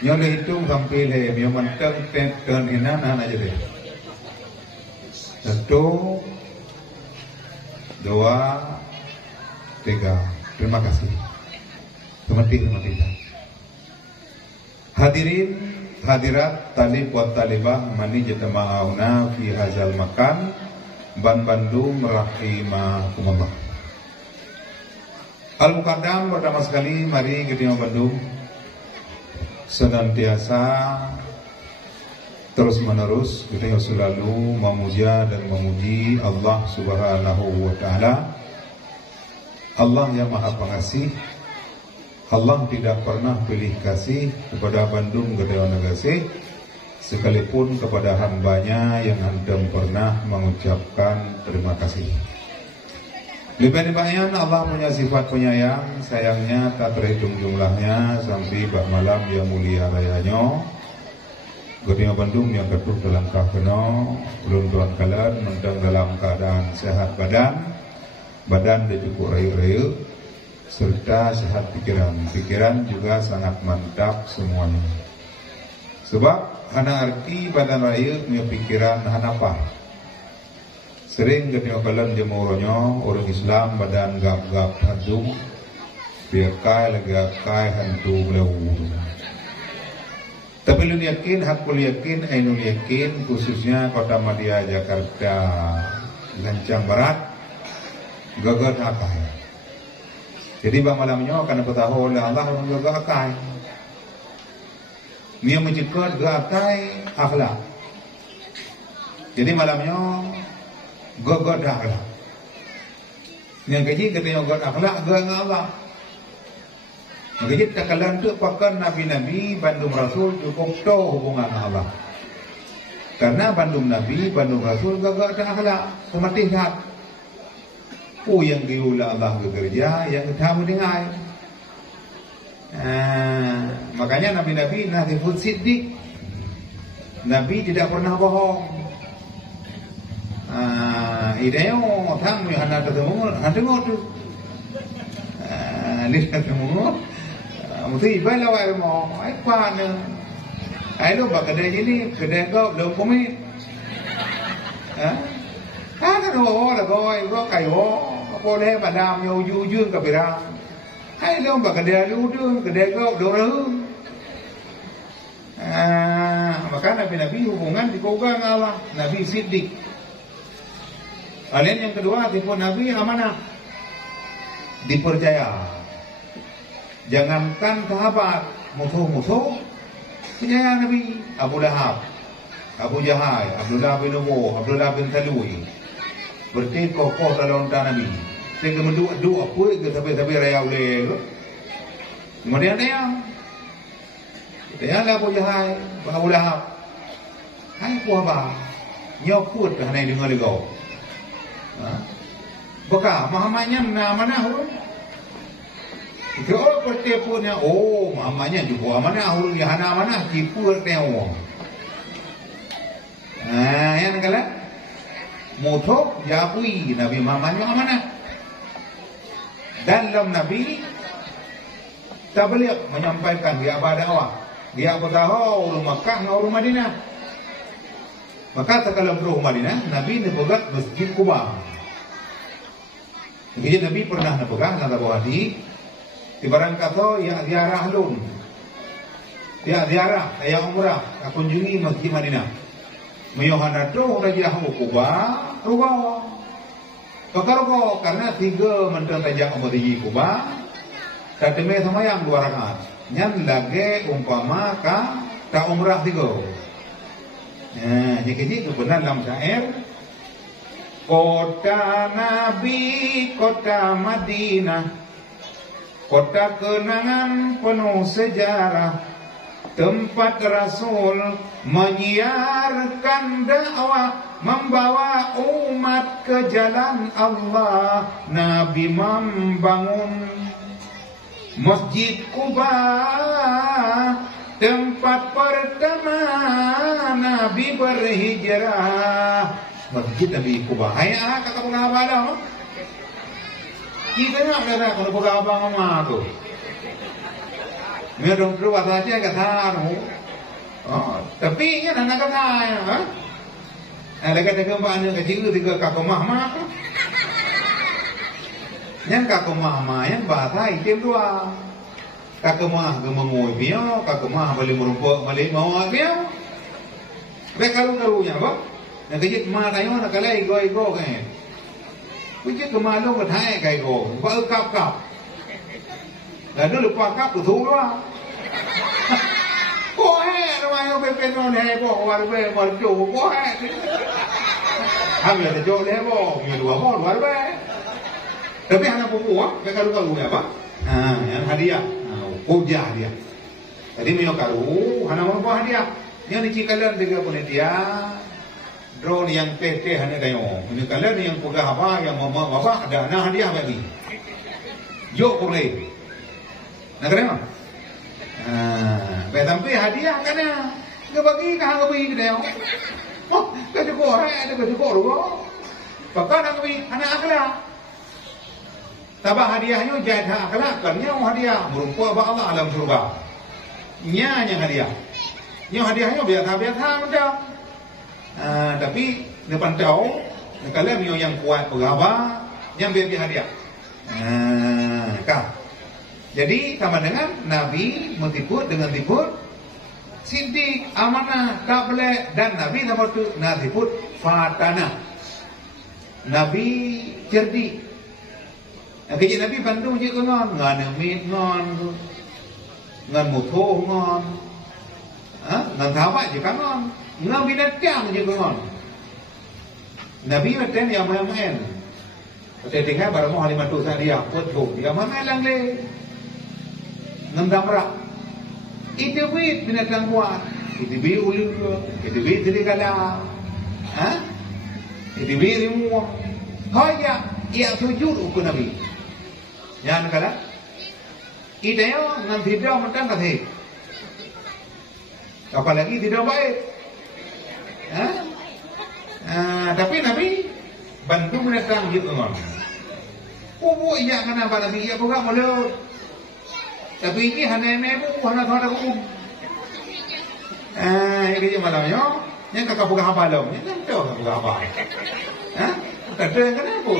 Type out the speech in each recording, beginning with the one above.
Nyoleh hitung sampai le, yang menteng ten hinan aja deh. 1, 2, 3. Terima kasih. Teman-teman. Hadirin, hadirat, talib wa talibah mani jatama'auna fi hazal makan Ban Bandung rahimakumullah. Al-Muqaddam pertama sekali mari kita Bandung senantiasa terus menerus kita selalu memuja dan memuji Allah Subhanahu wa taala. Allah yang Maha Pengasih. Allah tidak pernah pilih kasih kepada Bandung Gedeon Negasih, sekalipun kepada hambanya yang hantam pernah mengucapkan terima kasih. Lebih banyak Allah punya sifat penyayang, sayangnya tak terhitung jumlahnya sampai bak malam yang mulia rayanya. Gedeon Bandung yang ketuh dalam kafeno, belum tuan kalian mentang dalam keadaan sehat badan dia cukup rayu-rayu, serta sehat pikiran juga sangat mantap semuanya. Sebab hana arti badan rayu punya pikiran hana apa. Sering ketika kalian jemuronyo orang Islam badan gap-gap hantu, biarkai lagakai hantu belawur. Tapi lu yakin, hakul yakin, ainul yakin, khususnya Kota Madya Jakarta Lancang Barat, gagal akai. Jadi bang malamnya karena ketahui oleh Allah orang gagal akai. Dia mencegah gakai akhlak. Jadi malamnya gagal akhlak. Yang kaji katanya gagal akhlak gagal Allah. Jadi takalan tu pakai nabi-nabi Bandung Rasul cukup tahu hubungan Allah. Karena Bandung Nabi, Bandung Rasul gagal akhlak, semati hat. Yang diulah Allah bekerja, yang kamu dengar. Makanya nabi-nabi nasifut siddiq. Nabi tidak pernah bohong. Ideyo tamu yang hendak ketemu, hendak tu. Lihat ketemu. Mesti ibalah wai mo, ai pan. Ai lo bak kedai ini, kedai kau belum komit. Kan lah goi, gua kayo, boleh padam yo jujur ke pirang. Ai lo bak kedai lu tu, kedai kau dorang. Maka nabi-nabi hubungan dikogang Allah, Nabi Siddiq. Kalian yang kedua tipe Nabi amanah, dipercaya. Jangankan sahabat, musuh-musuh penyayang Nabi. Abu Lahab, Abu Jahal, Abdullah bin Ubay, Abdullah bin Salul berarti kokoh dalam Nabi. Sehingga mendua apa ke sampai raya oleh. Kemudian dia Abu Jahal, Abu Lahab. Hai apa? Nyokut ke hanai dengar legau. Baka mahamanya mana huruf? Itu pertipunya, mamanya juga mana huruf hana mana tipu teo. Yang kala motok jabui Nabi mamanya mana? Dalam Nabi tabligh menyampaikan dia berdakwah, dia berdakwah urus Makkah ngau urus Madinah. Maka sekali urus Madinah, Nabi nepegat Masjid Quba. Jadi Nabi pernah nepegang kata bahwa ibarat kata yang ziarah lun, dia ziarah, yang umrah, kunjungi Masjid Madinah. Meyohana tu Raja Quba, Rubawa. Kekargo karena 3 mentang tajak umur di Quba, kateme sama yang 2 rakaat. Nyan lagi umpama ka tak umrah 3. Jadi benar dalam syair. Kota Nabi, kota Madinah, kota kenangan penuh sejarah, tempat Rasul menyiarkan dakwah, membawa umat ke jalan Allah. Nabi membangun Masjid Quba, tempat pertama Nabi berhijrah. Masjid Nabi Quba. Ayah kata pengabang dah. Kita nak kata kalau pengabang mama tu. Merong keluar saja kata nu. Oh, tapi nya nak kata ya. Ada kata kembang kecil tiga kakumah mah. Yang kakumah mah yang bahasa item dua. Kakumah gemengoi bio, kakumah balik merumpuk balik mau bio. Baik karu-karunya apa? Nak kejit mah tayo nak kalai go kan. Kejit kemalu ke thai kai go, ba kap. Lalu lupa kap tu dua. Ko hai rồi ông bên bên nó này bỏ vào về mà chủ có hai ham là chỗ đấy bỏ nhiều đùa bỏ đùa đấy tapi anak buku ya kalau apa yang hadiah puja dia jadi mio karu anak mau hadiah yang dicikalan dengan panitia drone yang tete hanya kayo ini kalian yang puga apa yang mau apa ada hadiah bagi yo boleh nak kena Betampi hadiah kan ya, nggak bagi kah nggak bagi dia. Oh, kerja kau ada kerja kau loh. Bahkan nggak bagi anak akla. Tabah hadiahnya jadi akla, kerja hadiah berupa apa Allah alam surga. Nya hadiah, hadiahnya biasa macam. Tapi depan tahu, kalian yang kuat pegawai, yang beri hadiah. Kah? Jadi sama dengan Nabi mentiput dengan tiput Siddiq, amanah, tak boleh. Dan Nabi nomor tu natiput fatana. Nabi cerdik. Kerja Nabi bantu je ke ngon, ngan mit ngon, ngan mutuh ngon, ngan thawat je kan ngon, ngan binatang je ke ngon. Nabi macam yang main-main. Ketika baru mau halimah tu dia betul dia main lang le. Ngendamrak itu bit binatang kuat itu bit ulun itu bit serigala itu bit rimau kaya ia sujud ke Nabi jangan kata itu yang nanti dia macam kata apalagi tidak baik tapi Nabi bantu binatang gitu kan iya kenapa Nabi iya bukan mulut. Tapi ini hanya nebu, hanya thora kum. Ini je malam yo, yang kakak buka apa lom, yang kan tahu buka apa. Kata kenapa?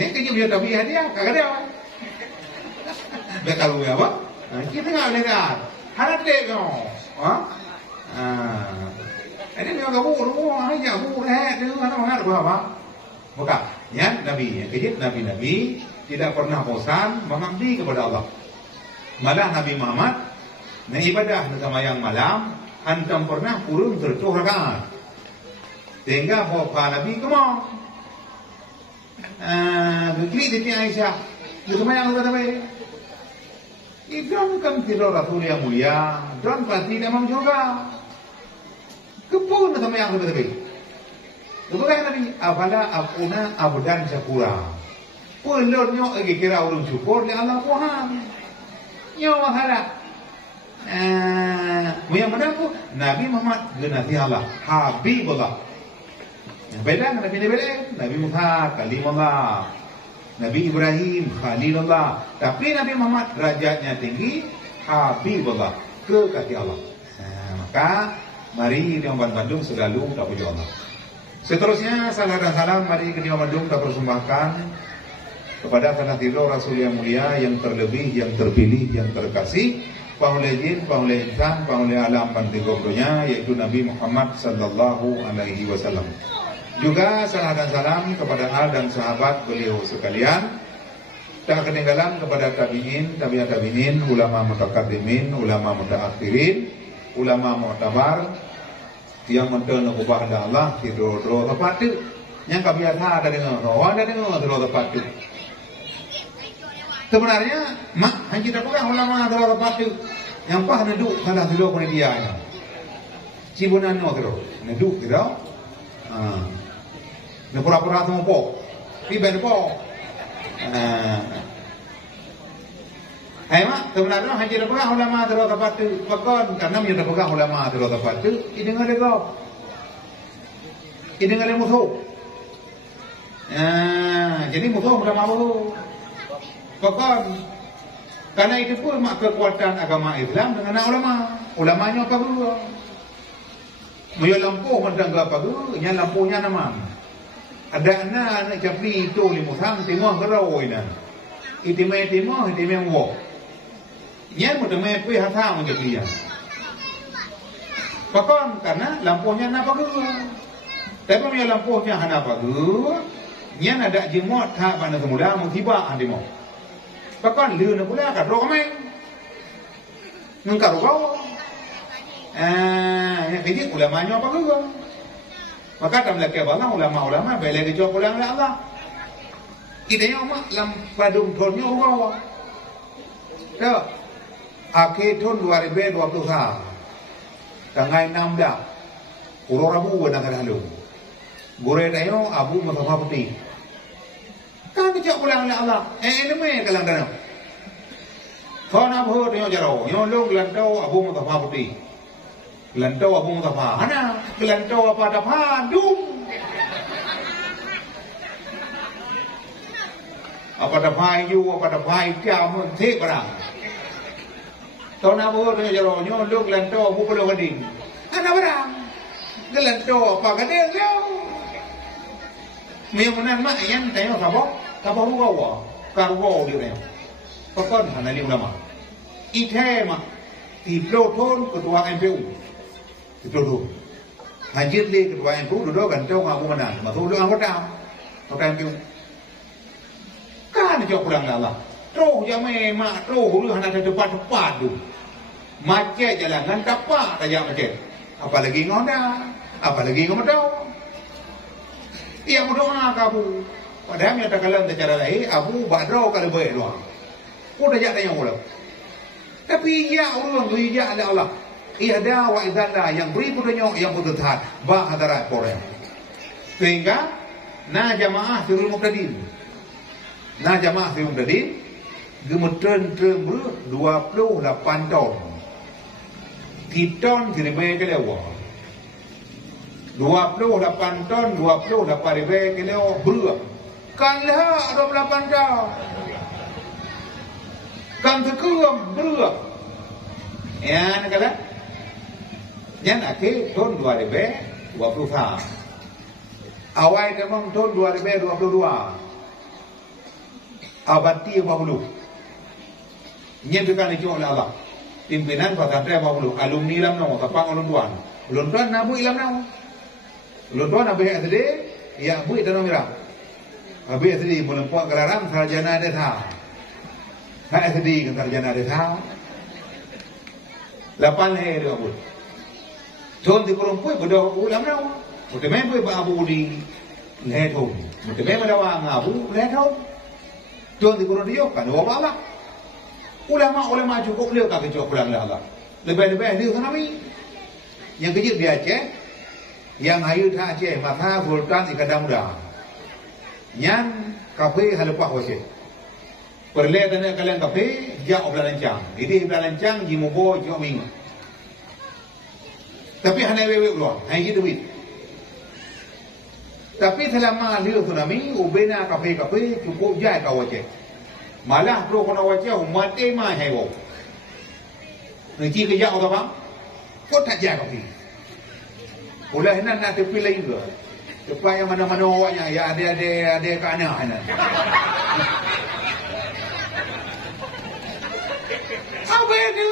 Kerja dia tapi hadiah, kakak dia. Bekal gue apa? Kita nggak lihat, hanya dek yo. Ini dia kamu rumah aja, bu, dia mana mana apa? Bukan. Ya, Nabi, kejip Nabi tidak pernah bosan mengabdi kepada Allah. Malah Nabi Muhammad ibadah semayang malam, hantam pernah kurun 7 rakaat. Sehingga bapak Nabi kemau. Klik Siti Aisyah, semayang kepada Nabi. Idron kan tidur Rasul yang mulia, Idron pasti dalam juga. Kepun semayang kepada Nabi. Kemudian Nabi, afala akuna abdan syakura. Pelonyo kira ulun syukur li Allah Tuhan. Nyo mahala. Yang mendaku Nabi Muhammad genati Allah, Habibullah. Beda dengan Nabi lain, Nabi Musa Kalimullah, Nabi Ibrahim Khalilullah. Tapi Nabi Muhammad derajatnya tinggi, Habibullah, kekasih Allah. Maka mari di Bandung selalu tak puji Allah. Seterusnya salam dan salam mari ke Bandung kita persembahkan kepada sanak tidur Rasul yang mulia, yang terlebih, yang terpilih, yang terkasih, Paulai jin, paulai insan, paulai alam pantigobronya, yaitu Nabi Muhammad sallallahu alaihi wasallam. Juga salam dan salam kepada al dan sahabat beliau sekalian. Tak ketinggalan kepada tabi'in, tabi'at tabi'in, ulama mutaqaddimin, ulama mutaakhirin, ulama mu'tabar yang mentena ubah dah Allah tidur tepat tu. Yang kebiasa ada dengan rawan ada dengan tidur tepat tu. Sebenarnya mak hanya kita pegang ulama tidur tepat tu. Yang pah neduk salah tidur pada dia nya. Cibunan no tidur. Neduk tidur. Nak pura-pura sama pok. Piben pok. Mak sebenarnya hanya kita pegang ulama tidur tepat tu. Bahkan karena kita pegang ulama tidur tepat tu, ini dengar dia kau. Ini dengar dia musuh. Jadi musuh ulama baru. Pokok karena itu pun mak kekuatan agama Islam dengan ulama. Ulamanya apa dulu? Dia lampu mandang apa dulu? Nya lampunya nama. Ada anak capi itu limutan timah kerau ina. Itimai wo. Nya mudah pui hata menjadi dia. Pokok karena lampunya apa dulu? Tapi punya lampunya hana apa dulu? Nya ada jemot tak pada semula mengtiba andimo. Pokok liu nak pula kat rokamai. Mengkaru kau. Yang ini ulamanya apa dulu? Maka dalam laki Allah ulama-ulama bela kecuali pulang Allah. Idenya mak lam padung tonnya kau. Tuh, akhir tahun 2023. Tanggal 16. Urang Rabu wana kadalo. Gure dayo Abu Mustafa Putih. Kan kecuali pulang Allah. Ini me kalang dana. Thon Abu dayo jaro. Yo long lantau Abu Mustafa Putih. Lantau Abu Mustafa. Hana, lantau apa dapat dum. Apa dapat you, apa dapat jam te barang. Thon Abu dayo jaro. Yo long lantau Abu Pulau Gading. Hana barang. Lantau apa gading yo. Memunan mak yang tayo sabok. Kapal rugawa, karwo dia ni. Pokok hana ni ulama. Itema di Ploton ketua MPU. Di Ploton. Hajir di ketua MPU duduk kan jauh ngaku mana. Masuk duduk anggota. Ketua MPU. Kan jauh pulang Allah. Terus jamai mak terus dulu hana tepat-tepat tu. Macet jalan kan tapak tajam macet. Apalagi ngoda, apalagi ngomong. Ia berdoa kabu. Padahal yang tak kalah secara lain, Abu Badro kalau boleh doa. Udah jadi yang ulang. Tapi ya ulang tu ya ada Allah. Ia ada wa idalla yang beri budanya yang berdekat bah hadarat korang. Sehingga na jamaah firul muqtadin. Na jamaah firul muqtadin gemetren ber 28 tahun. Kiton kirime ke lewa. 28 tahun 28 ribu kilo ber. Kanlah 28 tahun. Kan terkuam berua. Ya, nak kata. Yang akhir tahun 2023. Awal memang tahun 2022. Abad 30. Nyentukan itu oleh Allah. Pimpinan pesantren 50. Alumni lam nama. Kapang ulun tuan. Ulun tuan nabu ilam nama. Ulun tuan nabu yang sedih. Ya, bu itu nama mirah. Habis tadi menempuh gelaran sarjana desa. Hai tadi kan sarjana desa. 8 hari dia buat. John di kurung pun berdoa ulam nau. Mungkin memang pun abu di lehon. Mungkin memang ada abu lehon. John di kurung dia kan wabah. Ulama cukup dia tak kecuali pulang Allah. Lebih-lebih dia tsunami. Yang kecil dia Aceh, yang ayu tak Aceh, maka Sultan Ikadam muda. Yang kafe halepah wajib. Perlihat dan kalian kafe jauh belancang. Ini belancang jimubo jauh minggu. Tapi hanya wewe ulang, hanya duit. Tapi selama dia tsunami, ubena kafe cukup jauh kau wajib. Malah pro kena wajib umat mah heboh. Nanti kerja apa bang? Kau tak jauh kafe. Ulah nak terpilih juga. Supaya mana-mana awaknya ya ada ke anak ana. Apa itu?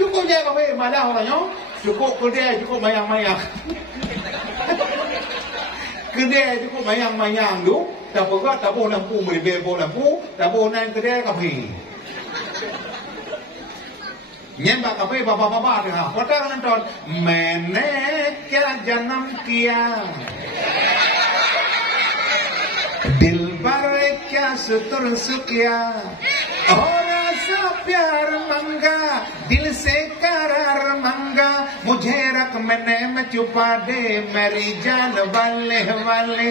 Cukup je kafe malah orangnya. Cukup kedai cukup mayang-mayang. Kedai cukup mayang-mayang tu. Tak apa tak boleh lampu beri lampu, tak boleh naik kedai kafe. Nyembak kafe bapa-bapa dia. Kota nonton मैंने क्या जन्म किया दिल पर क्या सुतर किया और ऐसा प्यार मांगा दिल से करार मांगा मुझे रख मैंने में छुपा दे मेरी जान वाले वाले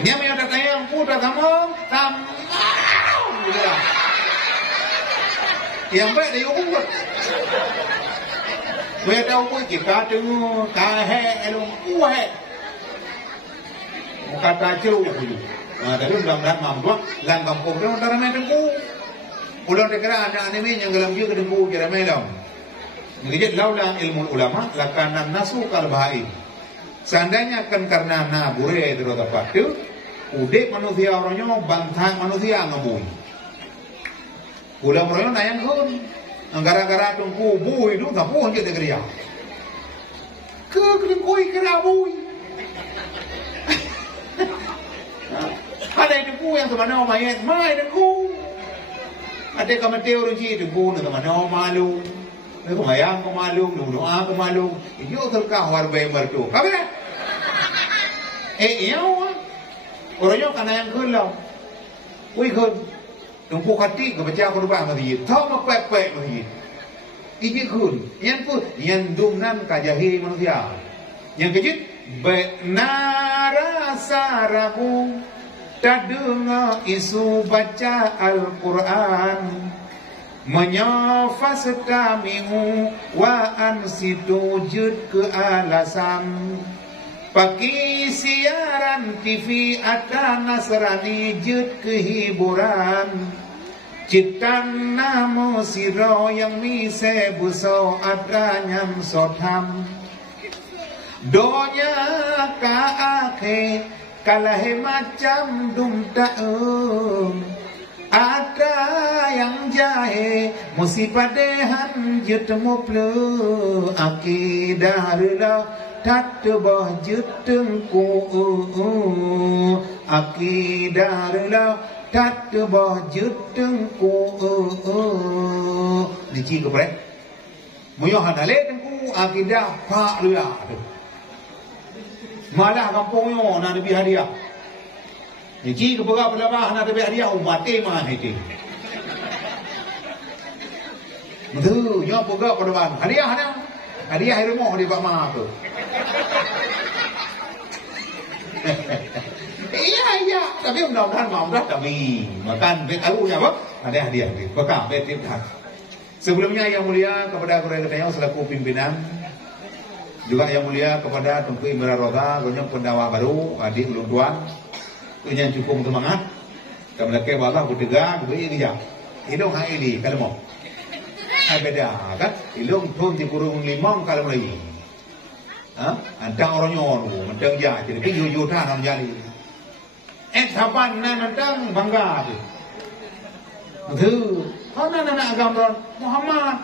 Nyam yang datang yang putar tamam yang baik dia ubah. Kita tahu pun kita tu kahek elok kuah. kata ceru dulu. Tapi mudah-mudahan mampu lang kampung dia antara main dengku. Ulang dekara anak anime yang dalam dia ke dengku kira main dalam. Jadi laulah ilmu ulama lakana nasu kal bahai. Seandainya kan karena nabure itu tepat tu, udik manusia orangnya bantang manusia ngabui. Ulang orangnya nayang kun. Gara-gara dengku bui itu tak puan je degeria. Ke dengku kira bui. Ada dengku yang teman-teman mayat, mai dengku. Ada kamati orang sih dengku teman-teman malu. Kumayang ko malum, doa ko malum. Iyo terkah warbai mertu. Kabe? Iyaw. Orangnya kana yang kelau. Ui kun. Tunggu hati kebaca ko ba masjid. Tau mapek-pek masjid. Iki kun. Yang pun yang dumnan kajahi manusia. Yang kejit benara saraku tadengar isu baca Al-Quran. Menyafas kamimu wa ansitu jud ke alasan pakai siaran TV ada Nasrani jud kehiburan citan namo siro yang mise buso ada nyam sotam donya ka akhe kalah macam dum taum. Ada yang jahe musipadehan jutmu plu akidarlah tatbah jutengku akidarlah tatbah jutengku dici ke brek muyohan ale tengku akidah pak lu ya malah kampung yo na nabi hadiah. Jadi keberapa pelabah nak dapat hadiah umat mana itu? Betul, nyo pegak pelabah hadiah mana? Hadiah rumah di Pak Ma tu. Iya, tapi mudah-mudahan mudah kami makan bet alu ya Pak. Ada hadiah ni, bekam bet timkan. Sebelumnya yang mulia kepada keluarga selaku pimpinan, juga yang mulia kepada Tunku Imran Roda, gonyong pendawa baru, adik ulun tuan. Yang cukup semangat. Kalau mereka Allah bertegak, beri dia. Hidung hang ini kalau mau. Beda kan? Hidung pun di kurung limang kalau lagi. Antang orang nyon, mentang dia. Jadi pinju juta nam jali. Saban nan mentang bangga tu. Tu, kau nak agama Muhammad.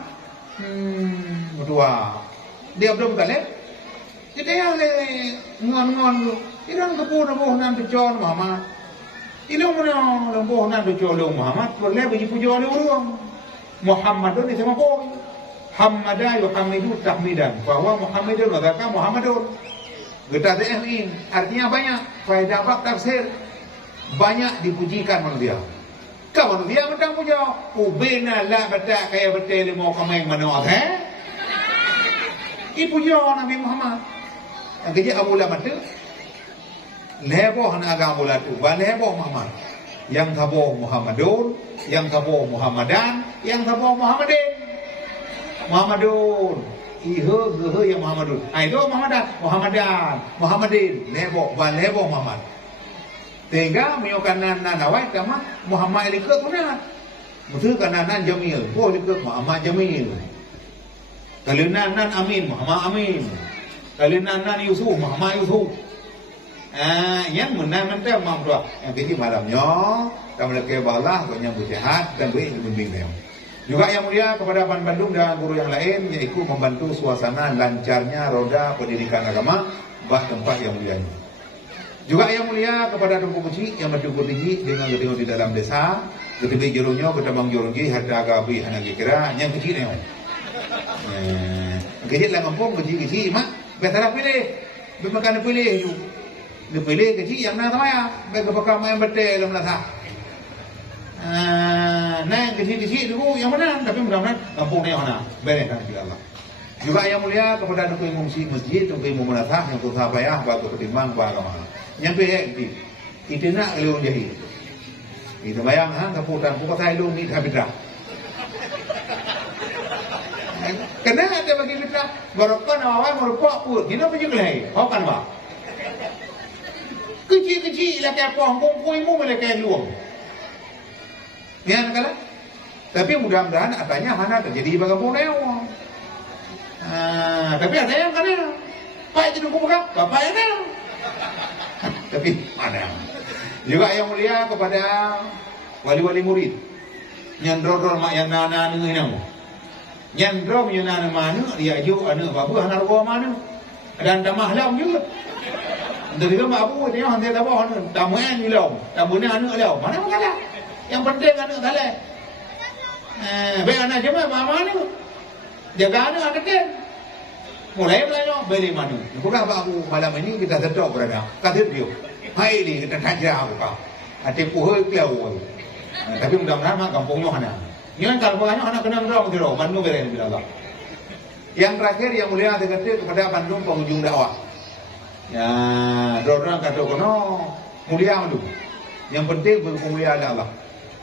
Berdua. Dia belum kali. Jadi yang ngon. Irang kebuh nan tujuan Muhammad. Ilung mana lembuh nan tujuan Muhammad. Boleh bagi pujuan orang. Muhammadun itu apa? Hamada yuhamidu tahmidan. Bahwa Muhammadun adalah Muhammadun. Kita ini artinya banyak. Faedah bab tafsir banyak dipujikan manusia. Kau manusia mentang puja. Ubena la batak kaya betul mau kamai mana eh? Ipuja Nabi Muhammad. Yang kerja Abu Lahab tu. Leboh anak agama mula tu, leboh Muhammad. Yang tabo Muhammadun, yang tabo Muhammadan, yang tabo Muhammadin. Muhammadun, ihe yang Muhammadun. Itu Muhammadin, leboh Muhammad. Sehingga menyokan nanawai kama Muhammad ilikut mana? Betul kan nan Jamil, ilikut Muhammad Jamil. Kalinan nan Amin, Muhammad Amin. Kalinan nan Yusuf, Muhammad Yusuf. Yang menang-menang mampu yang tinggi malamnya kami lagi balah banyak bersehat dan berbimbing. Juga yang mulia kepada Pan Bandung dan guru yang lain yang ikut membantu suasana lancarnya roda pendidikan agama bah tempat yang mulia ini. Juga yang mulia kepada Tunku Puci yang bersyukur tinggi dengan gedung di dalam desa, ketika jerunya ketabang joronggi harta agabi hanagi kira yang kecilnya. Kecil lah kampung kecil mak betara pilih, bermakan pilih itu. Dipilih kecil yang nak tamaya, bagi pakam yang betul dalam nasa. Nah yang kecil dulu yang mana? Tapi mudah-mudahan kampung ni mana? Berekan Allah. Juga yang mulia kepada Tunku Imam Masjid, Tunku Imam Munasah yang susah payah bagi pertimbang bagi agama. Nyampe itu nak leung jadi. Itu bayang kaputan pukul saya leung ni dah bidrah. Kena ada bagi bidrah. Barokah awal merupak pun. Kita punya kelai. Kau kan bah? Kecil-kecil lah kepong, kumpul-kumpul boleh kayak luang. Ya, kan? Tapi mudah-mudahan katanya hana terjadi bagi Borneo. Tapi ada yang kan Pak itu dukung bukan? Bapak yang kan? Tapi mana? Juga yang mulia kepada wali-wali murid. Nyandro mak yang nana ni nang. Nyandro yang nana mana dia ju anu babu hana ro mana. Dan damah lam juga. Dari mak abu dia hantar tabah anu tamuan ni lam. Tamuan anu lam. Mana masalah? Yang penting anu kalah. Baik anak jemaah mana? Jaga anak ada kan? Mulai belajar beli mana? Bukan aku malam ini kita sedok berada. Kata dia, hai ni kita tanya apa? Hati puhai kelau. Tapi mudah-mudahan mak kampungnya mana? Ini kalau bukannya anak kena berapa kilo? Bandung beren bila Allah. Yang terakhir yang mulia saya kata kepada Bandung penghujung dakwah. Ya, orang kata kono mulia dulu. Yang penting bermulia Allah.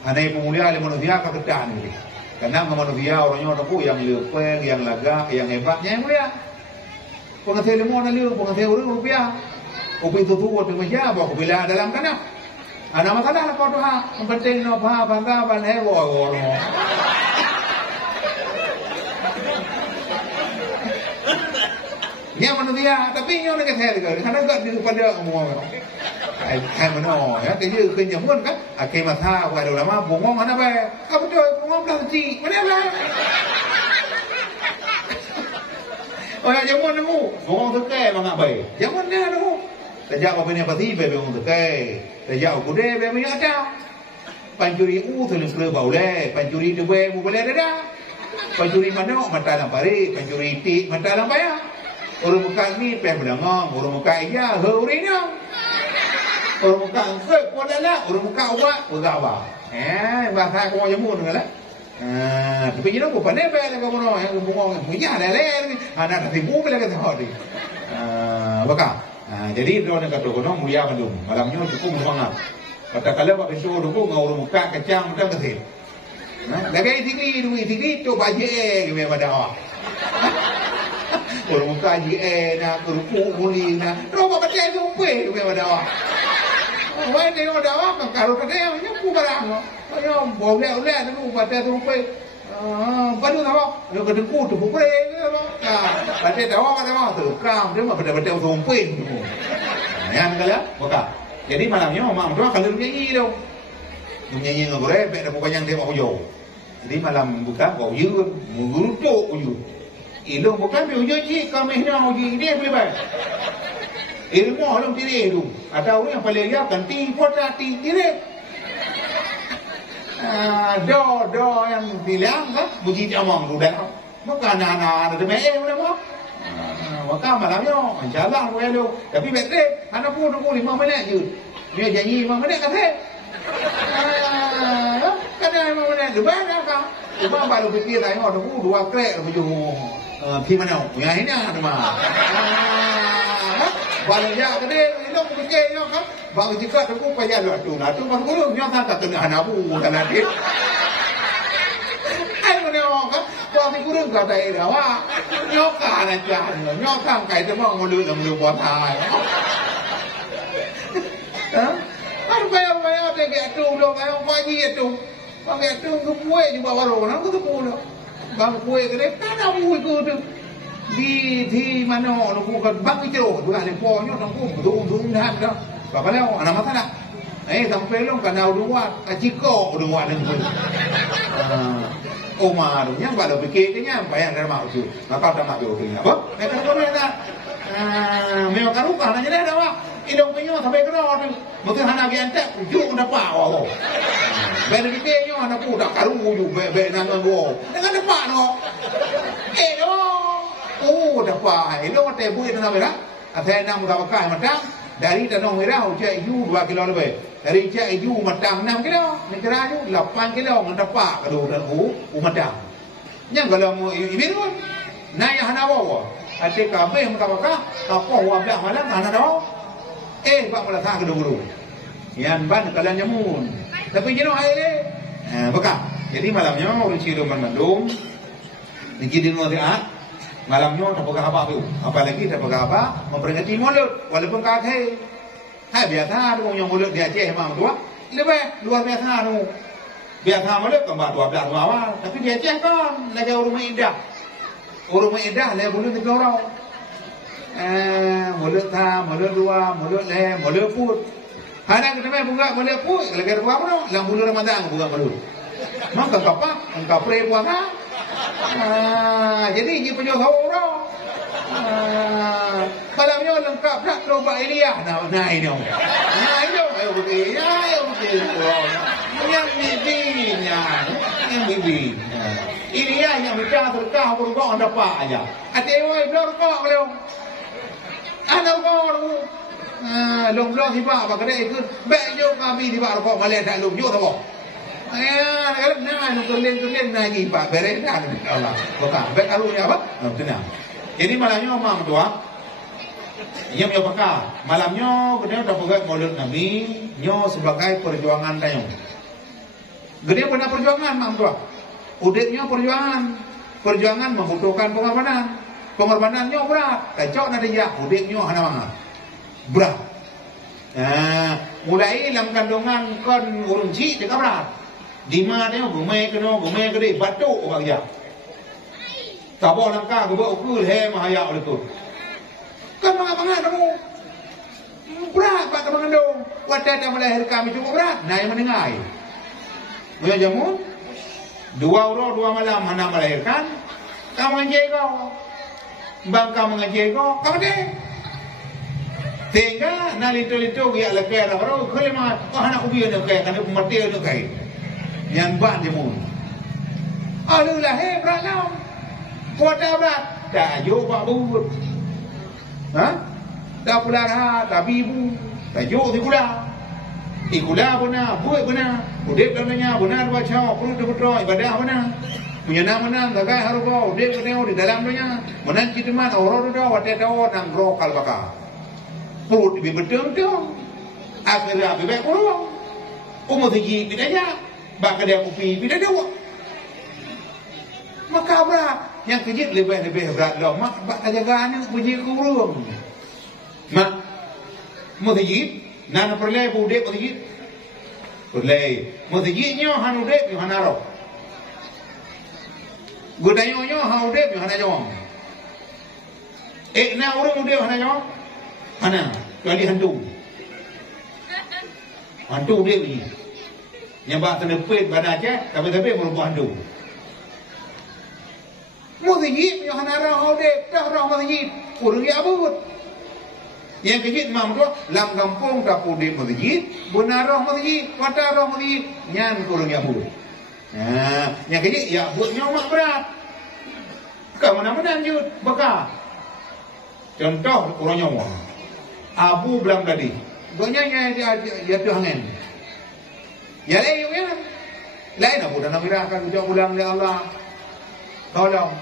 Anai pemulia oleh manusia kebetulan ini. Karena manusia orangnya orang yang lepeng, yang lagak, yang hebatnya yang mulia. Pengasih lemon aliu, pengasih rupiah. Upi itu buat meja, bawa bila dalam tanah. Ada masalah lah kau doa. Yang penting no pa bangga balai orang. Dia manusia, tapi yang nak saya juga. Karena tak daripada umum. Hai mana? Ya, dia kerja pun kan. Akhir masa pada ulama bongong mana bay? Apa tu bongong plastik? Mana bay? Oh ya, jamun nemu. Bongong tekai mana bay? Jamun dia nemu. Sejak apa ni pasti bay bongong tekai. Sejak aku deh bay banyak ada. Pancuri tulis bau le. Pancuri tu bay boleh ada. Pancuri mana? Mata lampari. Pancuri tik mata lampaya. Orang muka ni peh belangong. Orang muka iya hurinya. Orang muka angkat pun adalah orang muka awak bergawa. Bahasa aku yang mun kan? Tapi jadi aku pandai bela kamu no yang bungong punya ada leh. Anak nanti bumi lagi terhadi. Baka. Jadi dia nak kata kono mulia Bandung. Malamnya cukup semangat. Kata kalau pak besok dulu orang muka kecang macam tu. Lagi tinggi tu baje ke pada awak. Orang muka nak kerupuk muli nak. Roba baca sumpah ke pada awak. Wah ni orang dah kan kalau kata yang nyapu barang, yang boleh tu pada tu pe, pada apa? Yang kena tu boleh apa? Pada dah tu kram dia mah pada tu pe tu. Yang kala, bukan. Jadi malamnya mak tu kalau nyanyi tu, nyanyi dengan goreng, pada bukan yang tembak ujo. Jadi malam buka kau yun, mengurut ujo. Ilmu bukan ujo cik kami nak uji dia boleh baik. Ilmu orang tirik tu. Ada orang yang paling lihat kan tingkota tirik. Do yang bilang kan begitu amang tu dah. Bukan anak-anak ada main boleh apa? Maka malamnya insyaallah boleh lu. Tapi betul anak pun 5 minit je. Dia janji 5 minit kata. Kata 5 minit lebih dah kan. Cuma baru fikir tengok tu 2 krek baju. Di mana? Yang ini ada mah. Banyak ke dia, ilmu fikir yang kan, bang jika tu payah luar tu baru yang tak kena anabu kan ada. Ai mana orang kan, bang fikir kata dia, wah, nyokan aja, nyokan kai tu mau mulu buat hal. Kan bayar dekat tu, lo bayar pagi tu, bang tu kue juga baru, nak tu kue, bang kue ke dia, kan abu itu tu. Di mana aku kan bang itu bukan yang punya aku betul dah dah. Bapa leo anak masalah. Sampai lo kan dua aciko dua ni. Omar yang baru fikirnya bayar dari mak tu. Maka dah mak tu apa? Kata kau mana? Memang kan lupa nanya dah awak. Ilmu punya sampai kerana tu. Mungkin hana biantek juk dapat awak. Bayar fikirnya anak aku dah karu juk bayar nangan gua. Dengan dapat no. Dapat. Itu mata ibu itu nama merah. Saya nak mudah pakai matang. Dari tanah merah, usia ibu 2 kilo lebih. Dari usia ibu matang 6 kilo. Negara itu 8 kilo. Dapat kalau dan matang. Yang kalau mau ibu tu, naya hana bawa. Asyik kabeh mudah pakai. Apa wabak malam hana dah. Bak malah tak kedua. Yang ban kalian nyamun. Tapi jenuh air ni. Pakai. Jadi malamnya orang Cina Bandung. Dikit dia malamnya tak pegang apa tu. Apalagi tak pegang apa, memperingati Maulid walaupun kagak. Hai biasa tu yang mulut dia Aceh memang tua. Lebih luar biasa tu. Biasa mulut kembar 12 awal, tapi dia Aceh kan lagi rumah indah. Rumah indah lagi mulut 3 orang. Mulut ta, mulut dua, mulut le, mulut put. Hari kita buka mulut put, lagi ada apa tu? Lang bulan Ramadan buka mulut. Maka kapak, engkau pray puasa. Jadi dia punya orang. Kalau punya lengkap nak coba Iliyah nah ini. Nah itu ayo betul. Yang bibi. Iliyah yang bicara berkah berkah dapat aja. Atewai berkah kalau. Ada kau long tiba apa kedai ikut bejo kami tiba kau malah tak long jo tahu. Nah nak keleng lagi pak beres dah Allah. Bukan bet alunya apa? Tenang. Jadi malamnya mam tua. Yang pakar. Malamnya kedai dah pegang Maulid Nabi, nyo sebagai perjuangan tayong. Gede pernah perjuangan mam tua. Udiknya perjuangan membutuhkan pengorbanan. Pengorbanannya berat. Kacau nak dia, udiknya hana mana. Berat. Mulai dalam kandungan kon urunci dekat berat. Di mana gumai kena batuk orang dia. Tabah langkah gubak ukul he mahaya oleh tu. Kan mengapa kamu? Berat pak mengandung. Wadah dah melahirkan cukup berat. Nah yang mendengai. Punya jamun 2 orang 2 malam mana melahirkan. Kamu anjay kau. Bangka mengaji kau, kamu deh. Tengah nalito dia lekeh lah. Kalau kelima, anak ubi nak kaya, kan mati nak kaya. Yang ban jamun. Alulah berat lah. Kuat berat. Tak jauh pak bubut. Tak pula dah, tak bibu. Tak jauh di kula. Ikula benar, buat benar. Udip dalamnya benar baca, perut betul ibadah benar. Punya nama dagai haruba udah kenal di dalam dunia menan citeman orang dah wadah dah nang rokal baka perut betul akhirnya bebek kurang tinggi bidanya baka dia kopi bidah dewa maka berat yang kejit lebih berat dah mak bak jagaan puji kurang mak tinggi nana perlai budek tinggi perlai tingginya hanudek hanaro Godayonyo haudep yo hana jawang. Na urang udep hana jawang. Hana, kali hantu. Hantu dia ni. Nyambak tenepet badan aja, tapi merupakan hantu. Muzikip yo hana ra haudep, dah ra muzikip. Urang dia abut. Yang kejit mam tu lam kampung tapu de muzikip, benar ra muzikip, kata ra muzikip, nyan urang dia abut. Yang kejit ya buatnya mak berat. Kau mana-mana jut bekah. Contoh orang nyawa. Abu bilang tadi, banyak ya tu angin. Ya lain Abu dan Nabi jauh pulang dari Allah. Tolong.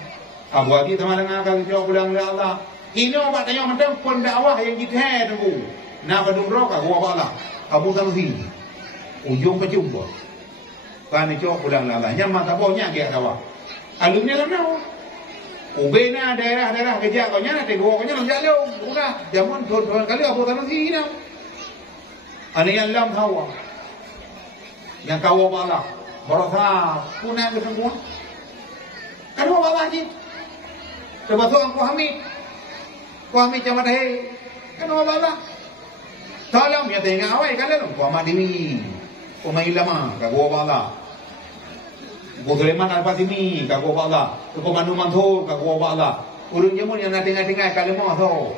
Abu lagi teman dengan akan jauh pulang dari Allah. Ini obat tanya macam pun dakwah yang kita tunggu. Nak badung roka gua bala. Abu Sanusi. Ujung kejumpa. Kan itu pulang lala. Nyaman tak baunya dia tawa. Alumnya lamau. Ubena daerah-daerah kejak kau nyana tegok kau nyana jalung. Udah zaman tuan kali Abu Sanusi ini. Ani yang lam hawa. Yang kau bala. Berasa punang kesembuhan. Kan mau bala lagi. Termasuk aku Hamid. Ku Hamid camat hei. Kan mau bala. Tolong ya tengah awal kalian. Ku Ahmad Dewi. Ku Mailama. Kau bala. Sulaiman Al-Fatimi kagak Allah, Komando Manthur kagak Allah. Urang jamun yang nating-nating kalemo tu.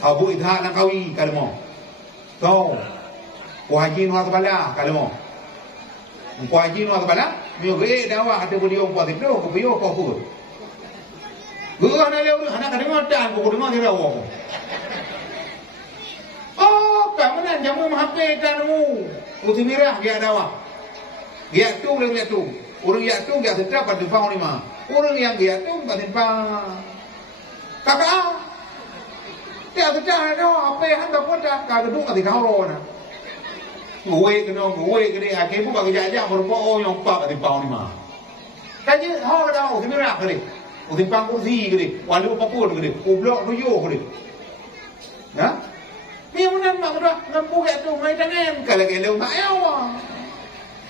Abu Idha Nakawi kalemo. Tu. Haji Nuar Bala kalemo. Haji Nuar Bala, mio ge dawa ada beliau buat itu, ko bio ko fu. Gua na leu hana kademo dan ko kademo dira wo. Oh, kamu nan jamu mahpe tanu. Utimirah dia dawa. Dia tu boleh lihat tu. Orang yang tu dia tetap pada pang ni mah. Orang yang dia tu pada pang. Kakak. Dia tetap ada apa yang hendak pun dah kagak duduk di kau na. Gue kena akhir pun bagi jajah merupakan yang pak di pang ni mah. Kaji hau dah utimirah kali. Utimpang kursi kali. Walau apapun kali. Ublok tujuh kali. Ya? Miunan mak dah ngampu kat tu mai tangan kalau geleu mak awak.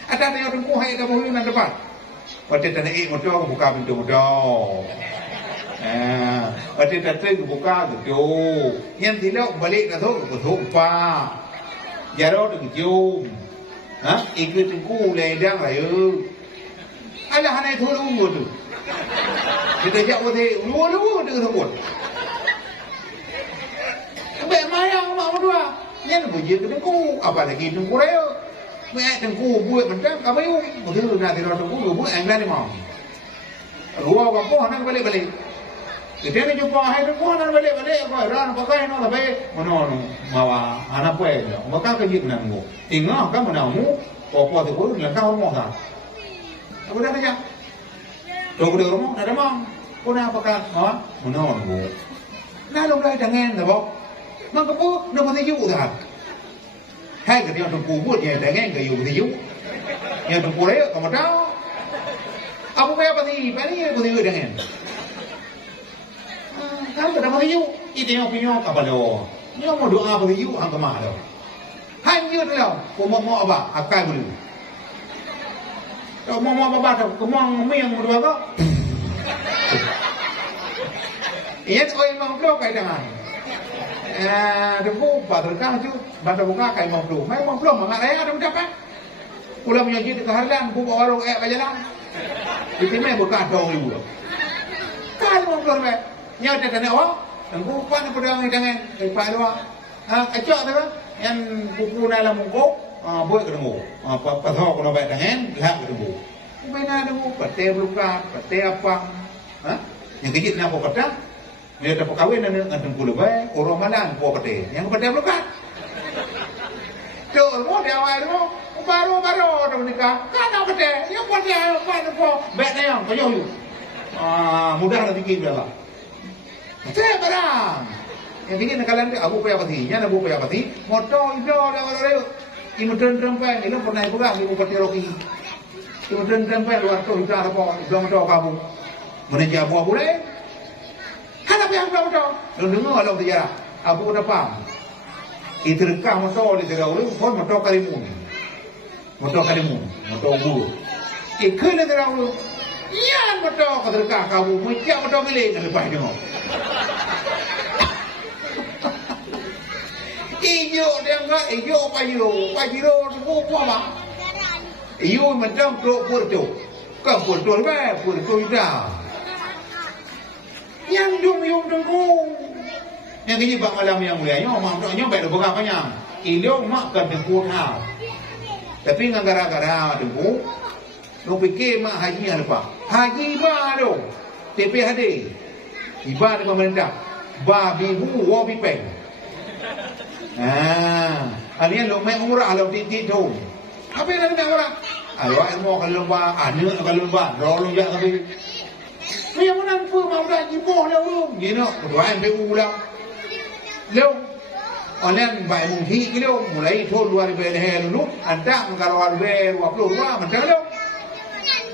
Ada yang tunggu hai dah boleh nan depan. Pada tanah motor buka pintu motor. Pada datang buka tu. Yang tidak balik dah tu betul pa. Jaro tu jom. Ikut tunggu ledang ayo. Alah hanai tu tu. Kita jauh tu, lu tu tu. Baik mayang mak berdua. Yang berjaya ke tengku. Apalagi tengku raya. Baik tengku buat macam apa yuk. Betul nak tidur tengku buat yang lain mau. Ruang apa nak balik-balik. Kita ni jumpa hai tengku nak balik-balik. Kau ran pakai no tapi mana mawa anak puai. Maka kerja menanggu. Ingat kan menanggu. Apa tu pun lekang rumah tak. Apa dah kerja? Tunggu di rumah ada mang. Kau nak pakai menanggu. Nah lu dah jangan tak bok. Mang kepo nak mati yu dah. Hai ke dia tunggu buat dia jangan ke yu mati yu. Yang tunggu raya kamu tahu. Apa kaya pati yu jangan. Kalau dah mati yu, itu yang punya apa lo? Yang mau doa pati yu angka mana lo? Hai yu tu lo, kau mau apa? Akai bulu. Kau mau apa? Kau mau yang berdua kau? Ia tu yang mau kau jangan. Tunggu batal kah tu, batal buka kai mau belum, memang belum mengarai ada berapa? Pulang menyanyi di keharian, buka warung berjalan. Itu memang buka dong dulu. Kalau mau belum nyau tak kena awak, tunggu pan pedang jangan, lepas dua. Acak tu kan, yang buku dalam buku, buat ketemu. Pasal kalau baik jangan, lihat ketemu. Bina tunggu, pete buka, pete apa? Yang kecil nak apa peta? Dia dapat kahwin dengan tengku lebay, orang malang buat pete. Yang pete bukan. Jauh mau dia awal tu, baru dah menikah. Kan nak pete, yang pete apa tu po? Baik ni yang kau jauh. Mudah nak fikir dia lah. Pete barang. Yang ini nakalan dia abu payah pati, yang abu payah pati. Motor itu dah kalau ibu trempai, ini pernah pulang ibu pete roki. Ibu trempai luar tu itu apa? Belum tahu kamu. Meneja buah boleh. Kenapa yang belum tahu? Lu dengar kalau dia, abu apa? Itu rekam motor di terau, pun motor kalimun, motor bulu. Ikut di terau, iya motor keterkah kamu, macam motor milik lepas tengok. Ijo dia enggak, ijo pajiro tu apa? Ijo macam purto, kan purto apa? Purto dah. Yang yung tengku. Yang kini bak malam yang mulia, nyom baik dah berapa yang. Ilok mak kan tengku tau. Tapi dengan gara-gara tengku, lu fikir mak haji yang lepas. Haji baru. TP hadir. Iba di pemerintah. Babi bu, wabi peng. Ini lu main umrah, lu titik tu. Apa yang nak umrah? Ayo ilmu kalau lupa, anak kalau lupa, rolong jak tapi. Yang mana pun mau dah jiboh dah belum? Gino, doa MPU dah. Leo, orang baik mungkin leo mulai tu 2000 dulu, anda kalau 2022 macam leo.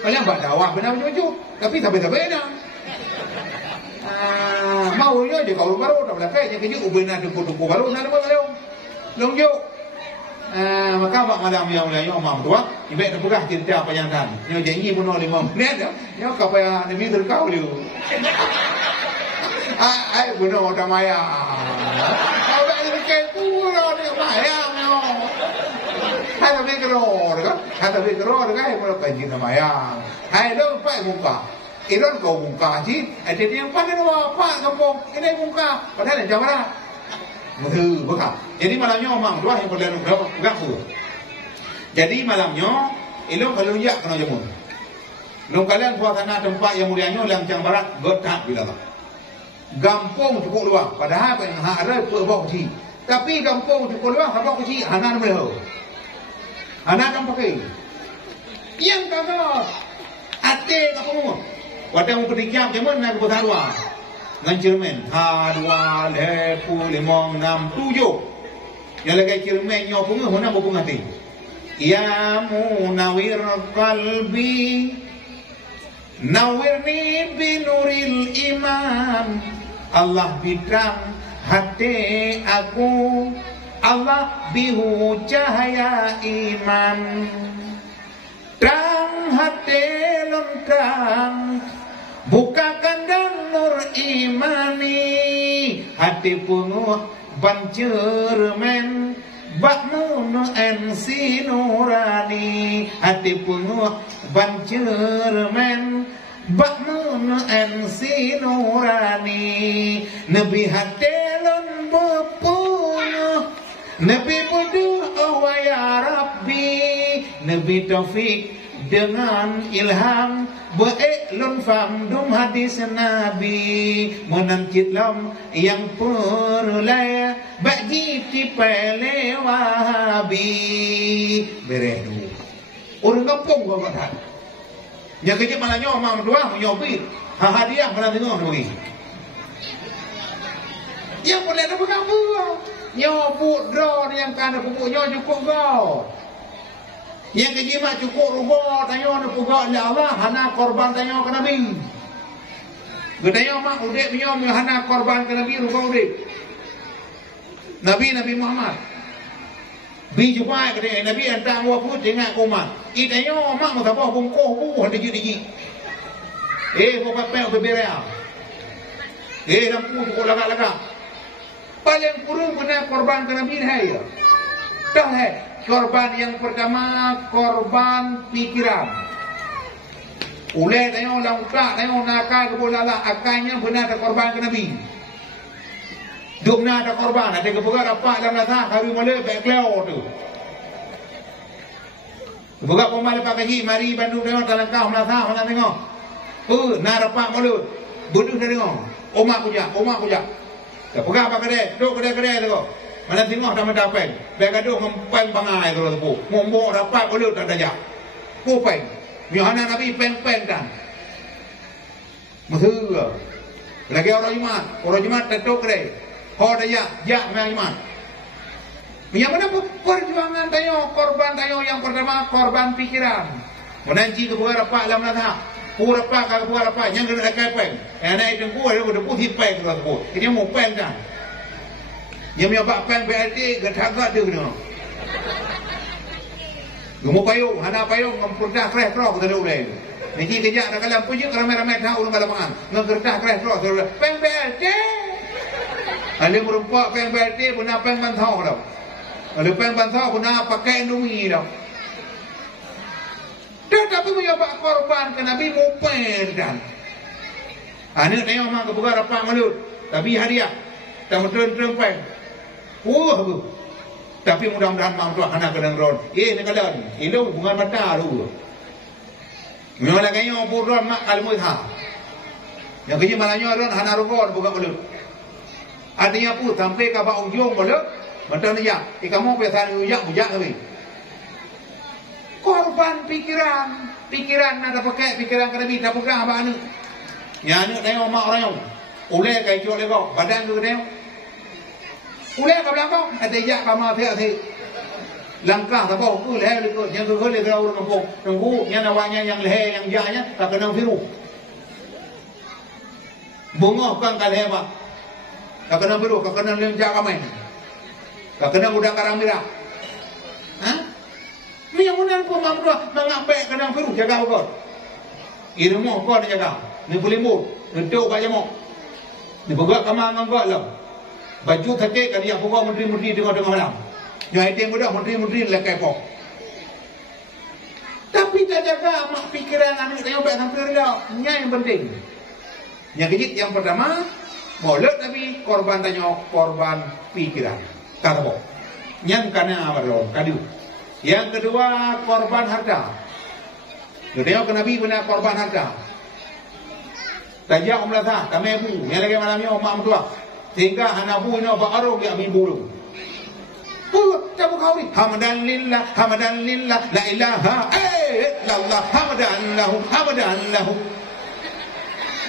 Kalian buat dakwah benar macam tapi tapi dah. Maunya je kalau baru dah belakang yang kerja ubena tuku baru nak buat leo. Longjo. Maka bak malam yang mulai omam tua, ibek nak pegah cinta apa yang dan. Nyo janji pun 5 minit dah. Nyo kapaya demi terkau dia. Ai benar dah maya. Kau dah fikir tu lah dia maya nyo. Hai tapi keror kan? Hai tapi keror kan? Kalau kaji maya. Hai lo pai muka. Iron kau muka sih. Ada yang pandai apa kampung. Ini muka. Padahal jam mana? Betul, bukan. Jadi malamnya omang dua yang berlalu gafu. Jadi malamnya, ilmu kalau ya kena jamun. Lu kalian buat tanah tempat yang mulianya Lancang Barat gotak bila lah. Gampung cukup luang. Padahal yang ada berbau kecil. Tapi gampung cukup luang, berbau kecil, anak boleh. Anak kan pakai. Yang kagak, ate apa semua. Waktu yang ketika jamun nak buat luang. Ngan cermin 5 2 10 5 6 7 yang lagi cermin nyo punga huna bo punga ti ya munawir qalbi nawirni binuril iman Allah bidang hati aku Allah bihu cahaya iman terang hati lengkang buka kandang nur imani hati punguh bancermen bakmun ensi nurani hati punguh bancermen bakmun ensi nurani Nabi hati lon bepunuh Nabi buduh oh ya Rabbi Nabi taufik dengan ilham be'eklun famdum hadis Nabi menancit lam yang perlaya bagi tipele wahabi beredu orang kampung gua kata yang kecil malah nyomang doang nyobi hadiah malah tengok lagi yang boleh ada berkampung nyobut drone yang kana pupuknya cukup kau yang kejimat cukup rugo tanya nak pugak ya Allah hana korban tanya ke Nabi gedanya mak udik nyom hana korban ke Nabi rugo udik Nabi Muhammad bi jumpa ke Nabi antang wa put dengan kumat itanya mak mau apa bungkuh bu ada jadi kau papel beberea lampu pukul lagak paling kurung kena korban ke Nabi hai dah hai korban yang pertama korban pikiran. Ulai tengok langkah tengok nakal kebolala akalnya benar ada korban ke Nabi. Duk benar ada korban ada kepegang rapat dalam nasah hari mula baik leo tu. Kepegang pemal lepas kaji mari Bandung tengok talangkah nasah mana tengok. Nak rapat mulut. Bunuh dah tengok. Omak kujak. Kepegang apa kedai? Duk kedai tengok. Mana tengok dah mendapat. Baik gaduh ngempeng bangai tu tu. Ngombok dapat boleh tak dajak. Kupeng. Yohana Nabi peng-peng dan. Mesra. Lagi orang Jumat tetuk kedai. Kau dajak, jak memang Jumat. Yang mana perjuangan tayo, korban tayo yang pertama korban pikiran. Menanci kebuka rapat dalam nazak. Rapat kalau kebuka rapat yang kena kepeng. Yang naik tengku ada depu hipeng tu tu. Ini mau peng dah. Yang menyebab pen BLT getagat dia kena. Gemuk payung, hana payung memperdah keras terus kita ulai. Niki kejak nak kalam pujuk ramai-ramai tahu orang kalamangan. Ngegerdah keras terus kita pen BLT. Ada merumpak pen BLT guna pen bantau dah. Ada pen bantau guna pakai Indomie dah. Tetapi menyebab korban ke Nabi mupen dan. Anak tengok mak kebuka rapat malut. Tapi hadiah. Tak betul-betul pen. Tapi mudah-mudahan mak tu anak kena ron. Ni kalan. Ini hubungan mata tu. Mula kayaknya orang mak kalau tha. Yang kerja malanya ron hana ron bukan mulut. Artinya pun sampai ke bawah ujung mulut. Macam ni ya. Kamu pesan ujak kami. Korban pikiran ada pakai pikiran kena bi tak pegang apa anu. Ya anu tengok mak orang yang ulai kai cok lego badan tu tengok. Ulai ke belakang ada jak pama dia langkah tak bau ku leher ikut yang tu le orang kampung tunggu yang awaknya yang leher yang jaknya tak kena biru bunga kan kalau hebat tak kena biru tak kena lenjak ramai tak kena udang karang merah yang mana pun mampu mengapek kena biru jaga kau ilmu kau dia jaga ni boleh mur duduk kat jamuk ni bergerak kamar ngangkat lah baju takik kan dia pokok menteri-menteri tengah-tengah malam. Yang item mudah menteri-menteri lekai pok. Tapi tak jaga mak pikiran anak tengok baik sampai dah. Ini yang penting. Yang kejit yang pertama, mulut tapi korban tanya korban pikiran. Kata pok. Yang kana amarong kadu. Yang kedua korban harta. Dia tengok ke Nabi benar korban harta. Tajak umlah kami ibu. Yang lagi malamnya mak mentua. Sehingga hanabu ini ba'arung ya mibulu. Tak kau ni. Hamadan lillah, la ilaha illallah, hamadan lahu.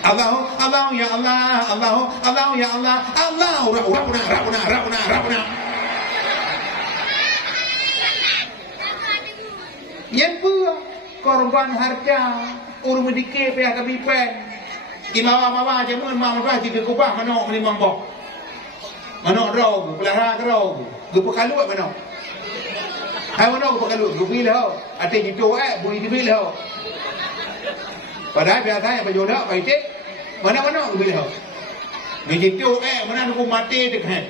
Allah ya Allah ya Allah, Rabbuna. Yang kedua, korban harta, urut dikit pihak kebipan. Imawa jamun mak mabah jika kubah manok 5 bok. Mana rau, pelara ke rau. Gue pekalut mana? Hai mana gue pekalut? Gue pilih hau. Ada gitu bunyi dipilih hau. Padahal biasanya berjodoh, baik cik. Mana gue pilih hau. Gitu mana aku mati dekat.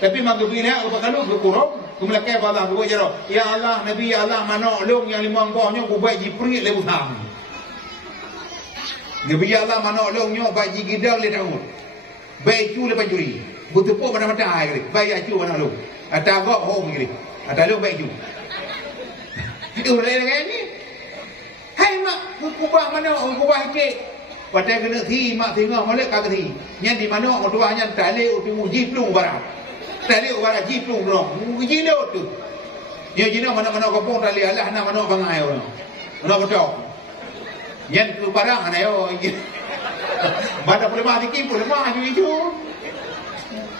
Tapi mak gue pilih gue pekalut, gue kurang. Gue melakai Allah, gue jaro. Ya Allah, Nabi ya Allah, mana long yang 5 buahnya gue baik jipri le utang. Nabi ya Allah, mana longnya baik gidal le daun. Baik cu le pancuri. Butuh pun mana-mana air. Baik cu mana long. Ada agak home gini. Ada long baik cu. Itu le ni. Hai mak, kubah mana? Kubah cik. Padahal kena thi mak tengok molek kagak thi. Yang di mana orang tua hanya tali untuk uji plung barang. Tali barang ji plung dong. Uji le tu. Ya jina mana-mana kampung tali Allah na mana bangai orang. Mana betul. Yang tu barang ana yo. Bada boleh mati ki boleh mati itu.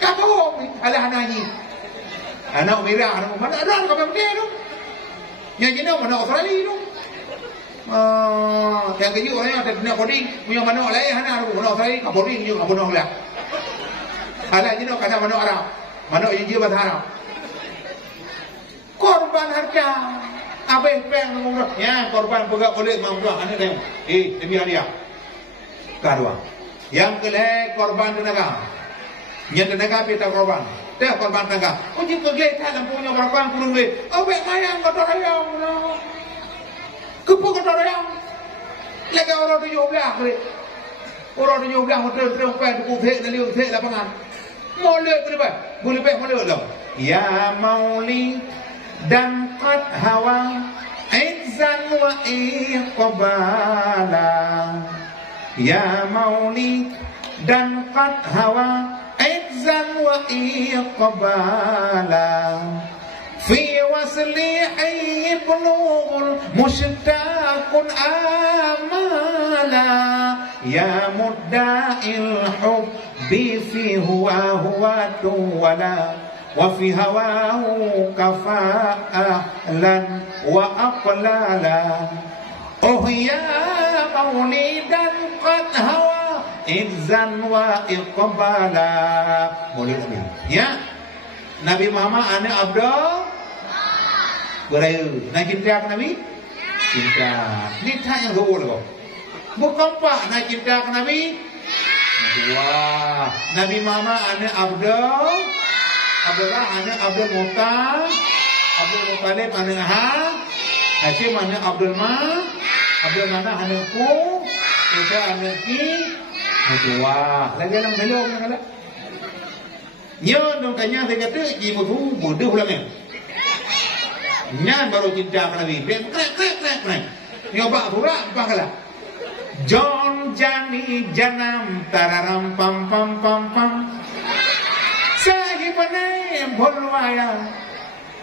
Kampung Allah na ni. Anak merah anak mana ada kampung dia tu. Yang jina mana Australia tu. Yang keju orangnya ada kena coding punya mana lain hana mana Australia ka coding juga mana lah. Ada jina kata mana Arab. Mana yang dia bahasa Arab. Korban harta. Abeh peng ngomong ya korban pegak boleh mampu anak dia. Demi dia. Kedua. Yang kelih korban tenaga. Yang tenaga pita korban. Teh korban tenaga. Oh jika gelita lampunya korban kurung le. Abeh mayang kata rayang. Kepo kata rayang. Lagi orang tu joblah kali. Orang tu joblah hotel terumpai tu kuthek dan liuk thek lapangan. Boleh boleh lah. Ya mauli dan qad hawa izzan wa iqbala. Ya mauli dan qad hawa izzan wa iqbala. Fi waslihi ibnul mushtaqun amala. Ya mudda'il hubbi fi huwa tuwala. وفي هواه كفاء أهلا وأقلالا يا مولدا قد هوى إذا وإقبالا. Ya Nabi Muhammad anak Abdul Beraya nak cinta ke Nabi? Cinta. Ni tak yang gaul kau. Bukan pak nak cinta ke Nabi? Wah, Nabi Muhammad anak Abdul Abdullah anak Abdul Muttalib, Abdul Muttalib anak Hashim anak Abdul Abdul Manaf anak Ku, Musa anak Ki. Wah, lagi orang belum nak ada. Nyo dong tanya saya kata ji mutu bodoh ulangnya. Nyan baru cinta ke Nabi. Krek. Nyo bak pura apa kala? John Jani Janam tararam pam pam pam pam. Sahibane bolwaya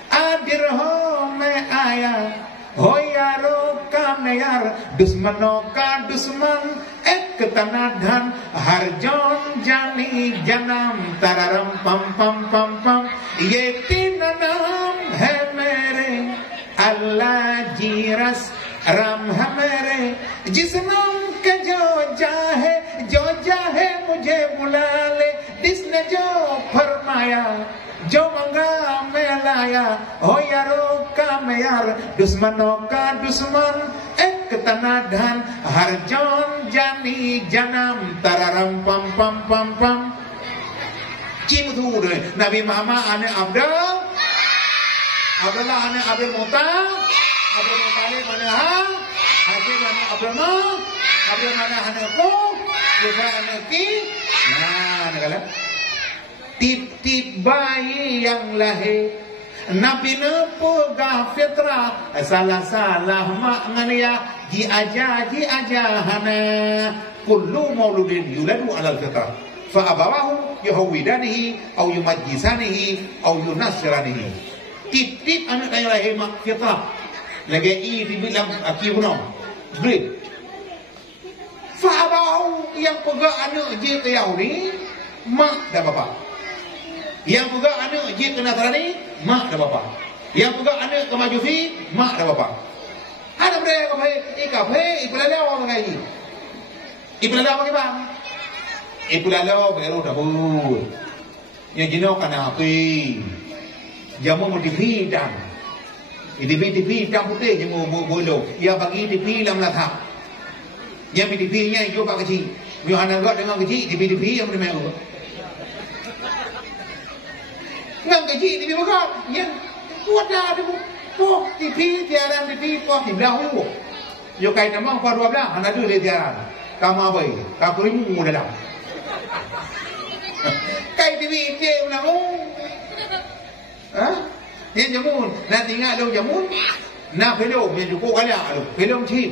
adir ho me aya ho yaro ka me yar dusmano ka dusman ek tanadhan har jon jani janam tararam pam pam pam pam ye teen naam hai mere Allah ji ras ram hai mere jis naam ka jo jahe mujhe bula le जिसने जो फरमाया जो मंगा मैं लाया हो यारों का मैं यार दुश्मनों का दुश्मन एक तनाधन हर जौन जानी जन्म तररम पम पम पम पम. Kim tu deh Nabi Muhammad ane Abdullah ane Abdul Muttalib Abdul Muttalib ane Hashim ane Abdul mana ane Ku juga ane Ki. Nah, negara tip-tip bayi yang lahir Nabi nepegah fitrah salah-salah maknanya ji aja hana kullu mauludin yuladu alal fitrah fa abawahu yuhawidanihi au yumajjisanihi au yunasiranihi. Tip-tip anak yang lahir mak fitrah lagi i dibilang akibunom beri Fahabau yang pegang anak je ke Yahudi, mak dan bapa. Yang pegang anak je ke Nasrani, mak dan bapa. Yang pegang anak ke Majusi, mak dan bapa. Ada mereka kafe, ipulalau orang lagi. Ipulalau bagaimana? Ipulalau baru dapur. yang jino kana api jamu mau dipidang dipidang putih jamu bolong ia bagi dipilam lathap yang dipinya itu pak kecil Yohana got dengan kecil dipi yang mana ngam kecil dipi bukan yang kuat dah tu po dipi tiaran dipi po di belahu yo kai nama po 12 hana tu le tiaran kama bai ka kurimu dalam kai dipi je unamu ha yang jamun nak tinggal dong jamun nak pelong yang cukup kala tu pelong chip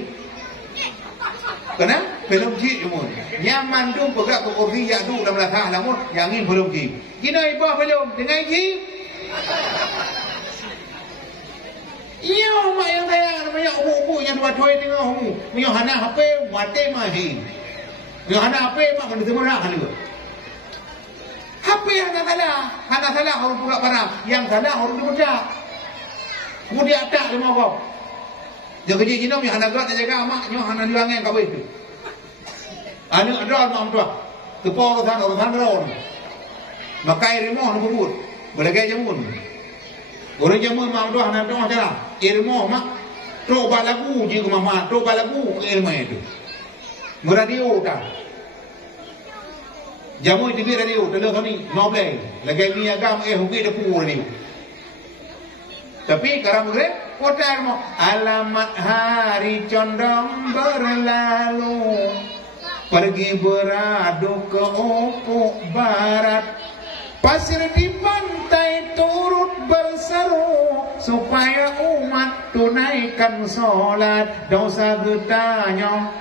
kena pelong chip jamun nyaman tu pegak ke kursi ya tu dalam latah lamun yang ingin pelong chip kena ibu pelong dengan chip iyo mak yang sayang namanya ubu yang dua toy tengah umu punya hana HP mati mahi punya hana HP mak kena temurah kan juga HP hana salah orang pula barang yang salah orang dimudah kemudian tak lima kau jaga dia jinom yang hana gat jaga mak nyo hana diwangen kau itu anu ada mak tua kepo orang ron makai remoh nu bubut boleh gaya jamun orang jamun mak tua hana tua cara ilmu mak to balagu je ke mama to balagu ilmu itu meradio dah jamu itu radio telur kami noble lagi ni agam hukum depu radio tapi karam gre kotar mo alamat hari condong berlalu pergi beradu ke ufuk barat pasir di pantai turut berseru supaya umat tunaikan solat dosa getanya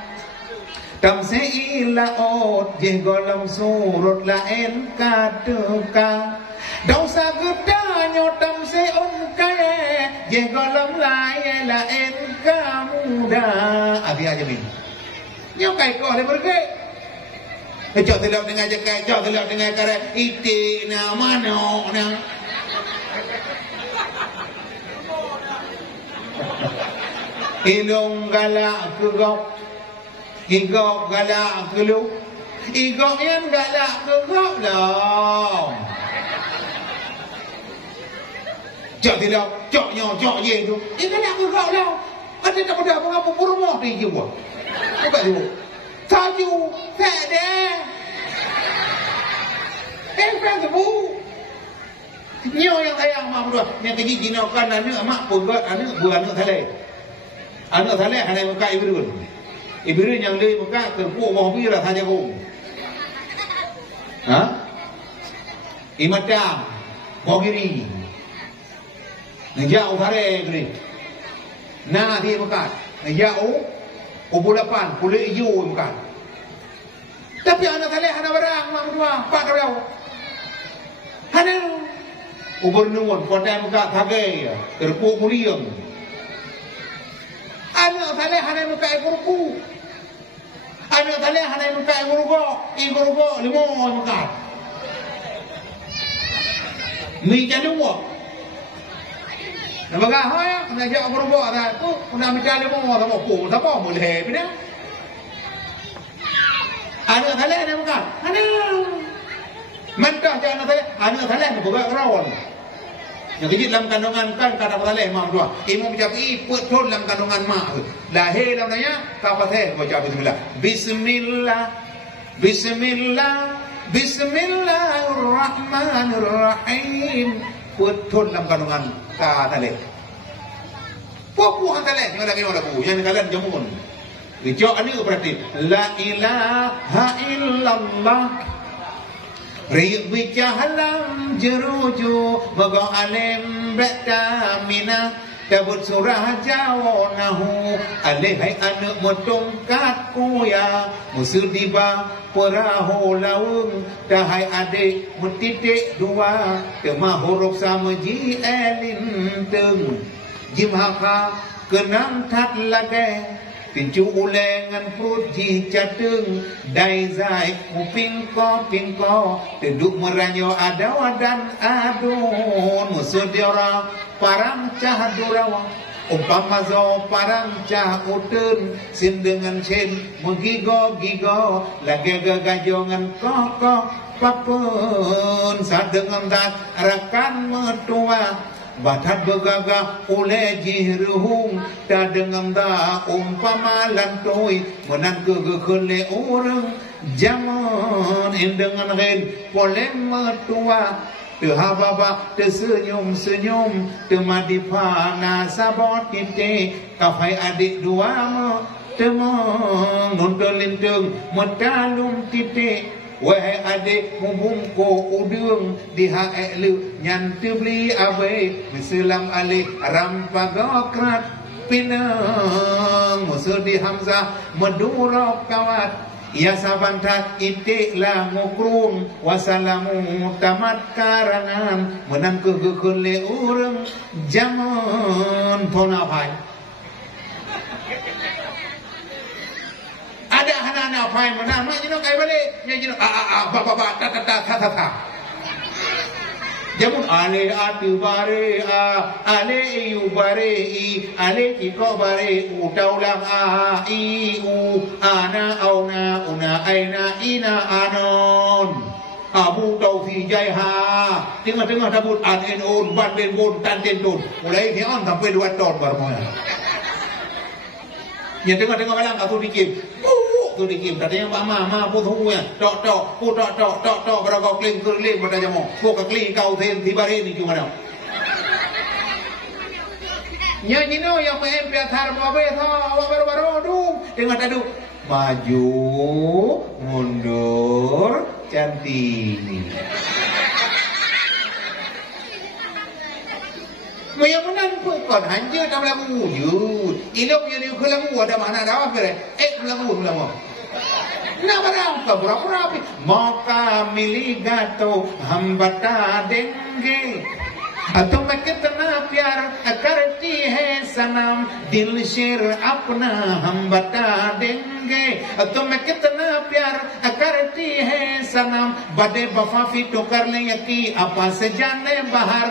tamse ilaot je golem surut lain kadeka dosa getanya tamse kae je golem lain kamuda abi aja bin nyo kai ko le berke jauh telap dengan jakai jauh telap dengan kare ite na mano na ilong galak kegok igok galak kelu igok yang galak kegok lah jauh telap jauh ye tu galak kegok lah ada tak ada apa-apa rumah dia juga bukan dia taju fede kan tu nyo yang sayang mak berdua yang tinggi jinokan anak mak pun buat anak buat anak thalai hanya muka ibrun yang le muka terpuk mau bi lah saja kau ha imadam bogiri ngejau thalai gini na dia muka ngejau ubulapan kulit hijau muka tapi anak thalai hana barang mak berdua pak kau hana ubur nuwun kota muka thagai terpuk muriang anak thalai hana muka ikurku anak thalai hana muka ikurgo limo muka mi jaluwa nabaga hoya na ja ikurgo ada tu una mi jaluwa sama ku sama boleh bina anak thalai hana muka hana mentah jangan anak thalai buka rawan yang kecil dalam kandungan kan kata thalai mak dua imam jabi put thon dalam kandungan mak lahir dalam nanya apa teh baca bismillah bismillahirrahmanirrahim put thon dalam kandungan ka thalai puak thalai yang lagi orang bu yang kalian jamun dijak ani berarti la ilaha illallah Rik bicahalam jeruju Bagang alim betamina Tabut surah jawonahu Alihai anak mutungkat kuya Musuh diba perahu laung Dahai adik mutitik dua Temah huruf sama ji elinteng Jimhaka kenang tat lage Pincu ulengan perut ji cateng Dai zai kuping ko Teduk meranyo adawa dan adun Musuh diora parang cah durawa Umpama zo parang cah utun Sin dengan cen menggigo-gigo Lagi gagajongan koko papen sadengam dat rakan mertua batat begagah oleh jihruhung dadengam da umpama lantoi menan kegekele orang zaman dengan ren polem mertua Tuha baba tersenyum-senyum temadi pana sabot kita kafai adik dua temang nontolintung metalum titik wahai adik mubungko udung diha elu nyantu beli abai misalam alik rampagokrat pinang musuh di Hamzah medurok kawat ya sabantat itiklah ngukrum wasalamu tamat karangan menang kegekele urang zaman ponapai ada anak-anak pai menang mak jino kai balik nya jino baba ta jamun ale atu bare ale iu bare i ale iko bare utaulang i u ana auna una aina ina anon abu taufi jai ha tengah-tengah tabut an on ban ben bon tan den don mulai ni on sampai 2 ton baru ya tengah-tengah malam aku dikim tu dikim katanya mama putu ya tok beragam kling pada jamu buka kling kau ten tiba ini gimana nya jino yang main piathar babe tho baru du tengah tadu maju mundur cantik Maya menang pun kon hanja dah lagu wujud. Ilok yang dia lagu ada mana dah apa lagu. Na barang ka berapa mauka miligato hambata देंगे तुम्हें कितना प्यार करती है सनम दिल शेर अपना हम बता देंगे तुम्हें कितना प्यार करती है सनम बड़े वफाफी तो कर ले यकी अपा से जाने बाहर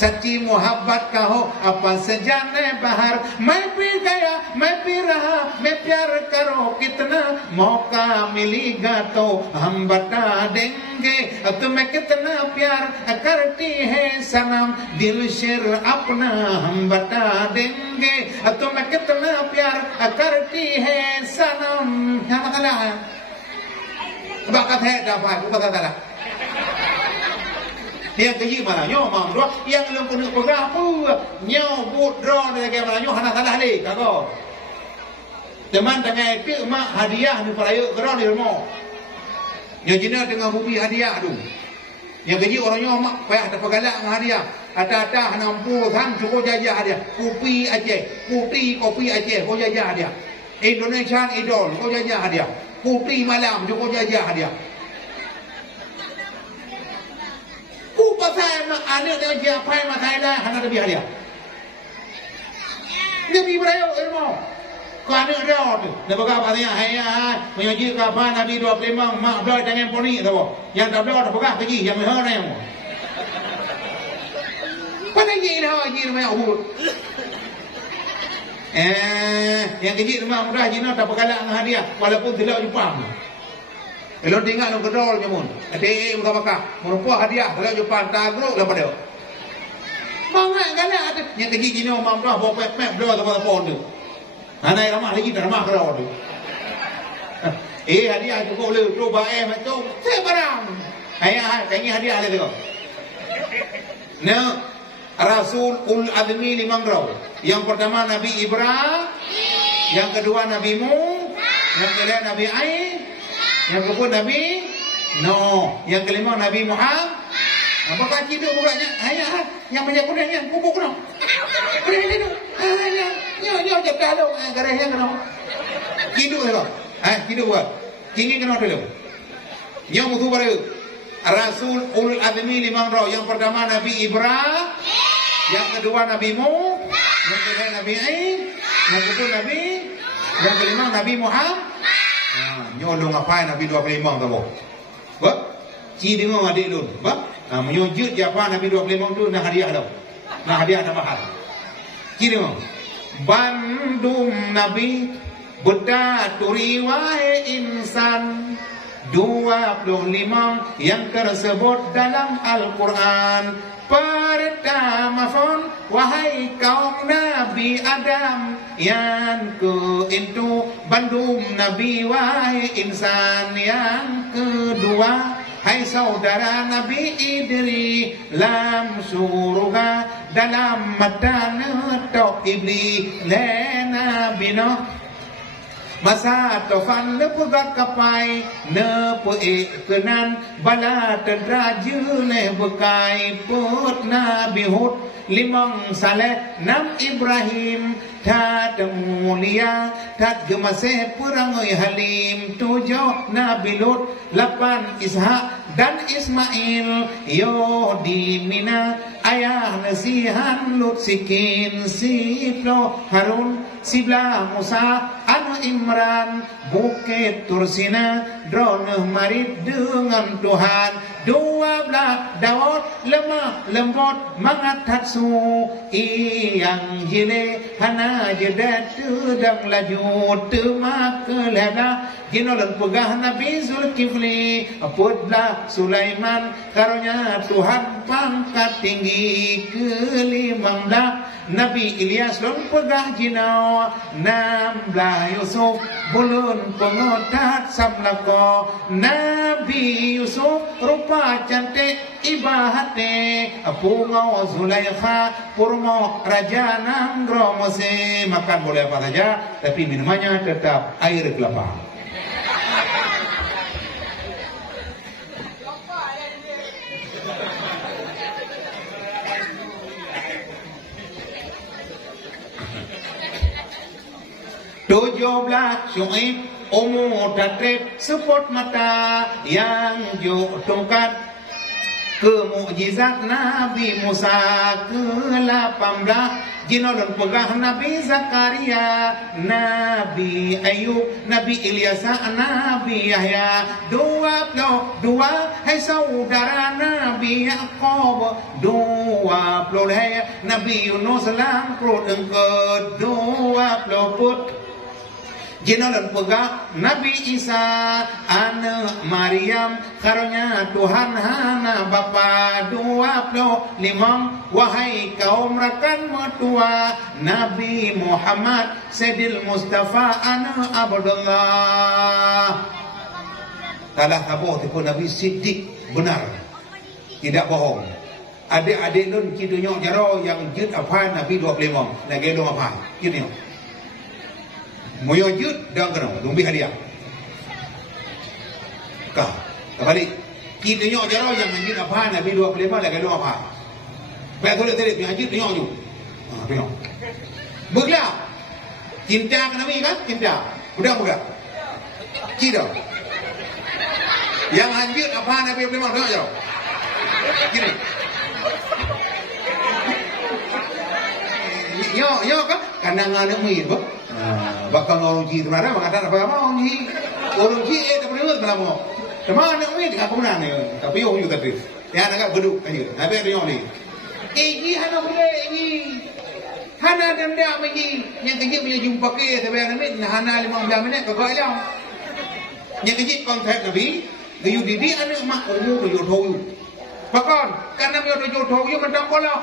सच्ची मोहब्बत का हो अपा से जाने बाहर मैं भी गया मैं भी रहा मैं प्यार करो कितना मौका मिलेगा तो हम बता देंगे तुम्हें कितना प्यार करती है सनम दिल शेर अपना हम बता देंगे तुम्हें कितना प्यार करती है सनम क्या मतलब है bakat hai dapat aku kata tak dia keji mana nyo mam dua yang lem pun ko ga pu nyo but dro ne ke mana nyo hana salah le kago teman tangai ke mak hadiah ni pelayu gro ni mo nyo jina dengan bubi hadiah tu yang keji orangnya mak payah ada pegalak dengan hadiah ada nampu sang cukup jajah hadiah kopi Aceh kopi Aceh ko jajah hadiah Indonesian Idol ko jajah hadiah Putri malam cukup jajah hadiah. Ku pasal mak anak dia japai mak Thailand hana lebih hadiah. Dia pergi berayo ilmu. Ku anak dia tu. Dia berkata katanya hayya menyoji kapan Nabi 25 mak doi dengan poni tahu. Yang tak doi tak pegah pergi yang mahal ni. Pada gini haji rumah uhud. Yang kecil rumah mudah jina tak bergalak dengan hadiah walaupun tidak Jepang. Kalau tinggal nak kedol nyamun. Ate muka bakah. Merupa hadiah kalau Jepang tak agrok lah pada. Mangat galak ada. Yang kecil jina rumah mudah bawa pep doa tempat pon tu. Anai ramah lagi tak ramah kedol tu. Hadiah tu boleh cuba macam saya barang. Ayah kayaknya hadiah ada tu. Nah Rasul ul admi 5 rau. Yang pertama Nabi Ibrahim, yang kedua Nabi Nuh, yang ketiga Nabi Ain, yang keempat Nabi Nuh, yang kelima Nabi Muhammad. Apakah hidup bukannya? Ayah, yang banyak kudanya, kubuk no. Ini nyo jepdah lo, garahnya kena. Hidup lo. Hidup buat. Kini kena dulu. Nyo mutu baru. Rasul ul admi 5 rau. Yang pertama Nabi Ibrahim, yang kedua Nabi Nuh, yang ketiga Nabi Ain, yang kedua Nabi, yang kelima Nabi Muhammad. Nyolong apa Nabi 25 tahu? Ba? Ci dengar adik lu. Ba? Menyujud siapa Nabi 25 tu nak hadiah dah. Nak hadiah dah mahal. Ci dengar. Bandung Nabi bedaturi wahai insan 25 yang tersebut dalam Al-Quran. Pertama pun, wahai kaum Nabi Adam, yang keintu bandung Nabi wahai insan. Yang kedua, hai saudara Nabi Idris, lam surga dalam mata netok iblis lena bino masa tofan lepegat kapai nepe kenan bala terdraju le bekai put Nabi Hud limang saleh nam Ibrahim tat mulia tat gemase perangai halim 7 Nabi Lut 8 Ishak dan Ismail yo di Mina ayah nasihan Lut sikin siplo Harun sibla Musa anu Imran bukit Tursina drone marit dengan Tuhan 12 Daud lemah lembut mangatatsu iyang jile hana jedat tudang laju temak kelada ginolan pegah Nabi Zulkifli putlah Sulaiman karunia Tuhan pangkat tinggi kelimang dah Nabi Ilyas lon pegah jinau 16 Yusuf bulun pengotat samlako Nabi Yusuf rupa cantik ibahate pungau Zulaikha purmo raja Nanggro Mesir. Makan boleh apa saja tapi minumannya tetap air kelapa. Syuaib umur tatrib sepot mata yang juk tongkat kemukjizat Nabi Musa ke-18 jinolon pegah Nabi Zakaria Nabi Ayub Nabi Ilyas Nabi Yahya 22 hai saudara Nabi Yaqub 20 hai Nabi Yunus langkrut engke 20 put Jinolan pegah Nabi Isa anak Maryam karunia Tuhan hana bapa 25 wahai kaum rakan mertua Nabi Muhammad Sayyidil Mustafa anak Abdullah talah kabuh tipu Nabi Siddiq benar tidak bohong adik-adik lun kidunyok jaro yang jut apa Nabi 25 nak gendong apa kidunyok moyo jut dang kena lumbi hadiah kah kembali kita nyok jaro yang menjut apa Nabi 25 lagi dua apa betul tadi menjut nyok ju tengok beglah cinta ke Nabi kan cinta budak kita yang lanjut apa Nabi 25 tengok jaro gini nyok kan kandangan Nabi tu bakal orang ji mana mengatakan apa mau ji orang ji tak boleh berapa mau cuma nak ni tak pernah ni tapi orang juga tapi ya nak beduk aja tapi ada yang ni ji hana boleh ji hana denda magi yang kejip punya jumpa ke tapi yang ni hana 15 minit kagak jam yang kejip kontak Nabi gayu didi anak mak umur gayu tahu bakal karena gayu tahu you mentang kolak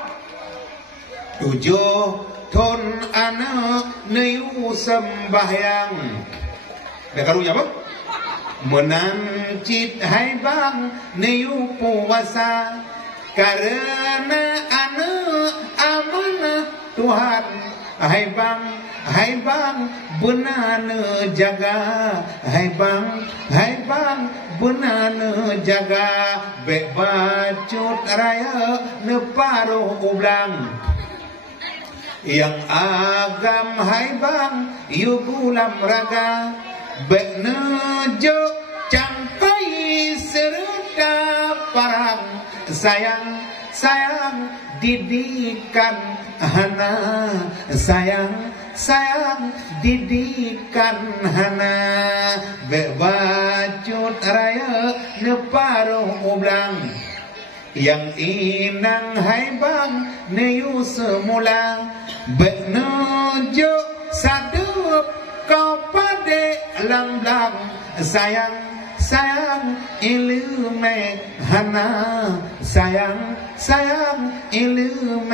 7 Ton anak neyu sembahyang dah karunya apa? Menancit hai bang neyu puasa karena anak amanah Tuhan hai bang benar jaga hai bang benar jaga bek bacut raya neparuh ublang yang agam hai bang yu gulam raga benejo campai serta parang sayang didikan hana sayang didikan hana bebacut raya neparuh ublang yang inang hai bang neyu semula benuju sadup kau pade lang sayang sayang ilmu hana sayang ilmu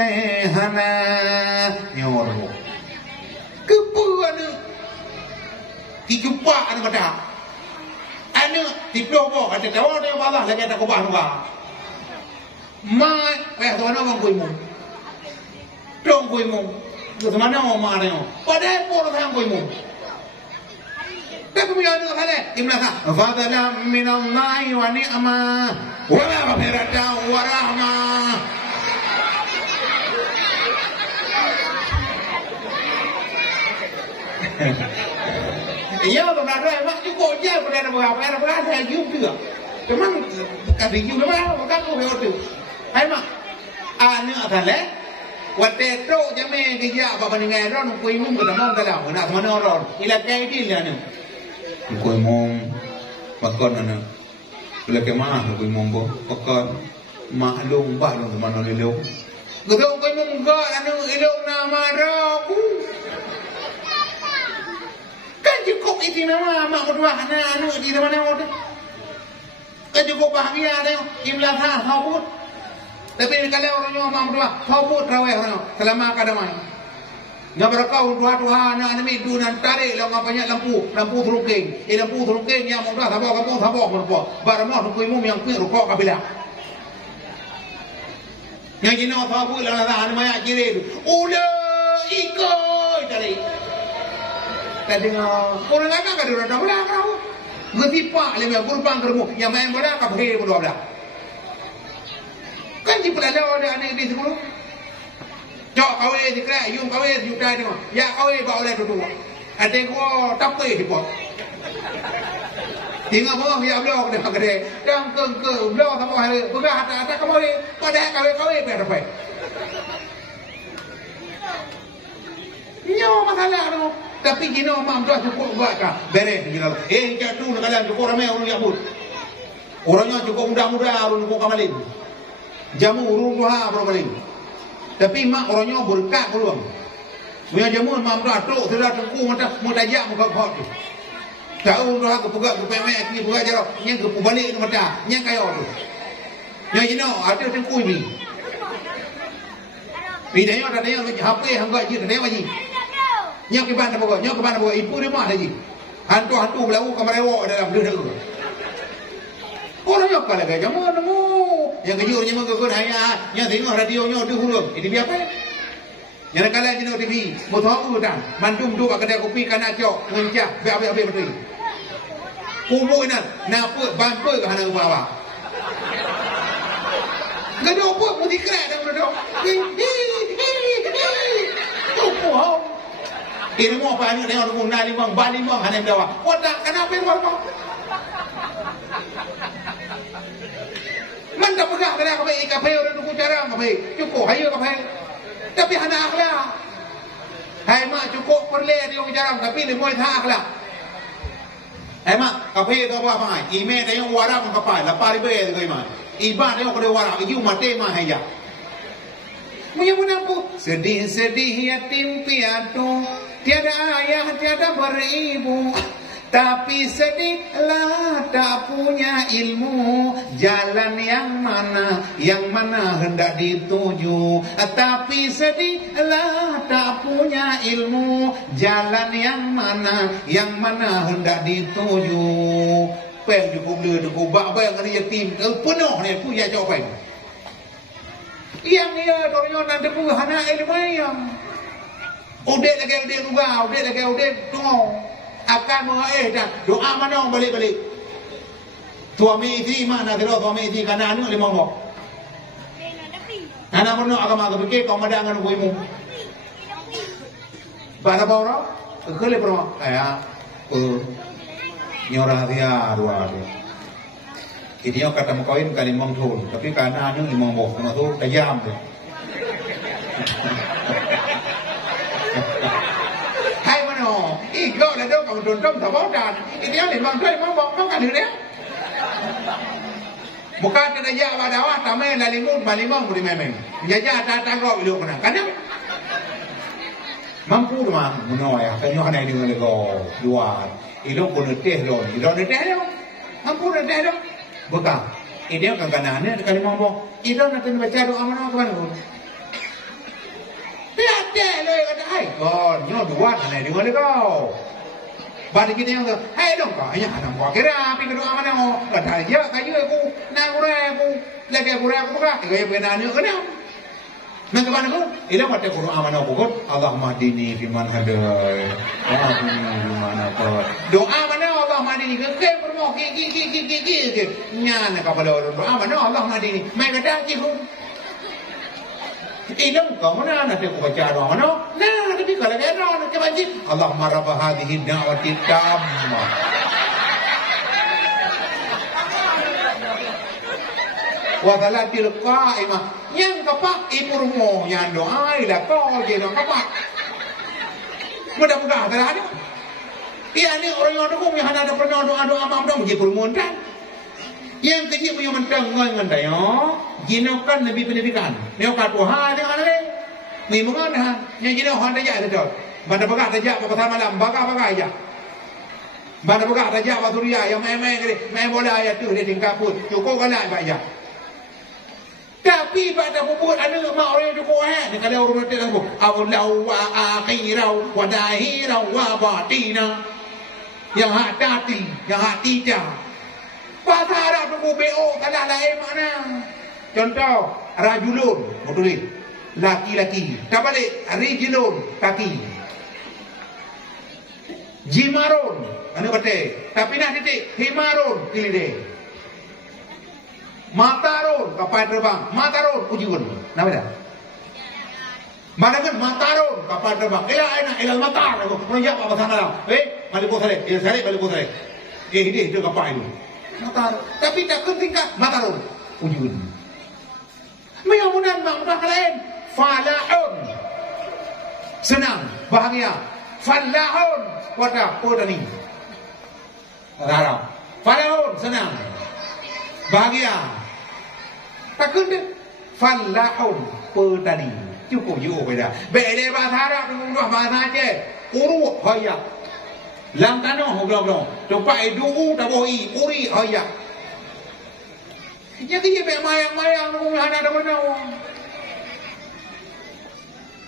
hana nyorok kepuanu dijupa anu kata anu diplobo ada tahu dia malah lagi ada kubah nuga mai kayak tuan orang kuimu dong kuimu tu mana orang mana pada pun orang kuimu tapi punya anu kata imlaka fadlan min Allah wa ni'ma wa maghfiratan wa rahmah. Iya benar mak cukup je pada berapa juga. Cuman kali juga mah bukan kau begitu. Hai mak. Anu atale wate tro jame dia apa bandingan ron kui mung ke damang dalam nak mana ron. Ila kai di lah anu. Kui mung pakon anu. Bila ke mana kui mung bo pakon maklum ba long mana lelo. Gado kui mung ga anu ilok nama rabu. Kan cukup itu nama mak berdua anu di mana ada. Kan cukup bahagia ada imlah sabut. Tapi kalau orangnya mak berdua sabut raweh orang selama kadamai. Nggak berakau dua anak ni dunan tarik lo ngapanya lampu terungking. Lampu terungking yang mak berdua sabok berapa. Baramah hukum yang pun rukuk kabila. Yang jina sabut lah dah anu mayak kiri. Ula ikut tarik. Kadang orang agak kadang orang dah kau. Getipak lima kurban kermu yang main bola kau pergi berdua belah. Kan di pelalau ada anak di sekolah. Jauh kau di kerja, yung kau di juta itu. Ya kau bawa oleh tu. Ada kau tapi di pot. Tinggal kau ya belah kau kerja. Dan ke belah kamu hari pegang hata kamu ni. Pada kau berapa? Nyo masalah tu. Tapi jino mam tu cukup buat kah? Beres gila. Jatuh nak kalian cukup ramai orang yang pun. Orangnya cukup muda-muda orang cukup kamalin. Jamu urung duha orang kamalin. Tapi mak orangnya berkat peluang. Punya jamu mam tu atuk sudah tengku mutajak muka kau tu. Tahu duha kepugat kepemek ni pugat jarok. Yang kepubalik tu mata. Yang kayo tu. Yang jino ada tengku ni. Bidanya ada yang HP hangga je ada lagi. Nyok ke mana bawa ibu dia mah lagi. Hantu belau kamar ewo dalam dua. Orang nyok kalau gaya mana mu? Yang kejurnya mengkekun hanya yang tengok radionya tu huruf. Ini biapa? Yang kalian jenuh TV, motor udan, mandum dua kedai kopi kanak cok, mencah, biar betul. Kumu ini, napa bampu ke hana bawah. Gaduh apa? Mesti kerak dah gaduh. Tuh. Ini mau apa ni? Tengok tu nari bang, bali bang, hanya berjawab. Wadah, kenapa ini bang? Mana pegang kena kape ikape orang tu cara kape, cukup hayu kape. Tapi hana akhlak. Hai mak cukup perle dia orang tapi dia boleh tak akhlak. Hai mak kape tu apa mai? Ime tengok warak kapai, lapar ibe tu kau Iba tengok kau warak, iu mati mah hanya. Menyebut sedih yatim piatu, tiada ayah tiada beribu, tapi sedihlah tak punya ilmu, jalan yang mana hendak dituju. Tapi sedihlah tak punya ilmu, jalan yang mana hendak dituju. Peng cukup dia cukup bak yang ada yatim penuh ni tu ya jawapan. Yang dia dorongnya nanti pun hana ilmu yang udah lagi lugar, udah tunggu akan mengaih dan doa mana balik. Tuami itu mana kalau tuami itu karena anu lima bok. Anak mana agama kepikir kau ada angan kuimu. Bana bawa, kele perma, nyorah dia dua dia. Dia kata mengkawin kali mengtul, tapi karena anu lima bok, kena tu tajam tu. Hai mana? Kau dah dok kamu tuntum tak bawa dan dia lima tu lima bok kau kan dia. Bukan ada jawab pada awak, tamai lalimut balimang beri memang. Jajah datang kau hidup kena, kan? Mampu mah menolak, kan? Yang ada di mana kau luar, hidup pun teh lon, hidup teh lon. Ampun ada dah. Bekam. Dia kan kanannya kali ngomong. Ida nak baca doa mana ke mana? Tiada le kata hai. Kon, nyo dua ana di mana kau? Balik kita yang tu, hai dong kau, hanya anak buah kira, api kedua mana oh, kata aja kayu aku, nak aku, lagi aku buka, kaya benar ni kena. Nak mana kau? Ida mati Quran mana aku? Allah mahdini firman ada, mana kau? Doa mana Allah mahdini? Kau perlu ki, nyana kepada orang doa mana Allah mahdini? Mereka dah cium. Ilmu kau mana nanti aku baca doa mana? Nah, tapi kalau dia doa nanti baca Allahumma rabb hadhihi da'wati tammah. Wa salatil qa'imah. Yang kapak ibu rumah yang doa ila kau je doa kapak. Mudah-mudahan tak ada. Ia ni orang yang dukung yang ada pernah doa maaf je permohonan. Yang kecil punya mentang ngan dayo, jinokan nabi pendidikan. Neo kat Tuhan dengan ada. Ni mengan yang jino han daya tu. Mana bagah daya apa malam bagah aja. Mana bagah daya apa suria yang main bola ayat tu dia tingkap pun. Cukup galak aja. Tapi pada bubur ada mak orang tu ni kalau orang tu aku awlau wa akhirau wa dahirau wa batina. Yang hati dah. Bahasa Arab tu BO kalau lain mana? Contoh rajulun, betul laki-laki. Tak balik rijlun kaki. Jimarun, anu kata. Tapi nak titik himarun kilide. Matarun kapal terbang. Matarun ujun. Nama dah. Mana kan matarun kapal terbang. Ilal matar aku. Menjak apa bahasa Arab? Balik posare. Balik posare. Ini itu kapal itu. Matar, tapi tak ketika matarun ujun. Meyamunan makna lain. Falahun senang, bahagia. Falahun pada podani. Rarau. Falahun senang, bahagia. Tak kena. Falahun podani. Cukup juga beda. Beda bahasa Arab dengan bahasa Aceh. Urut hoyak. Lam tanah belum. Tempat dulu tak boleh uri ayak. Jadi dia mayang rumah ada mana?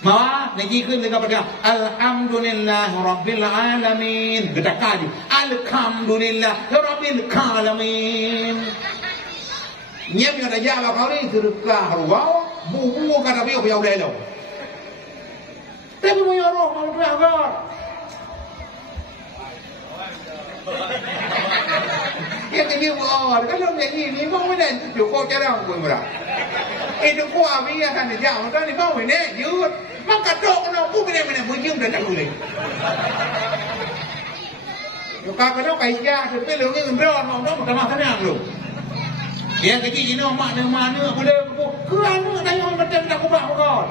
Ma, niki kun dengan pada alhamdulillah rabbil alamin. Gedakadi. Alhamdulillah rabbil alamin. Nyam yang ada jaga kau ni terukah ruau, bubu kata biar lelo. Tapi punya roh mau belajar. Yang ini kalau ni kau mana cukup jarang pun berah. Itu kau ambil kan dia jauh kan ni kau ini jut. Maka dok nak pun mana bunyi dan tak boleh. Kalau kau kaya tu peluk ni undang mau tak makan yang lu. Yang kecil ini mana boleh kerana dah yang macam tak kubah kau.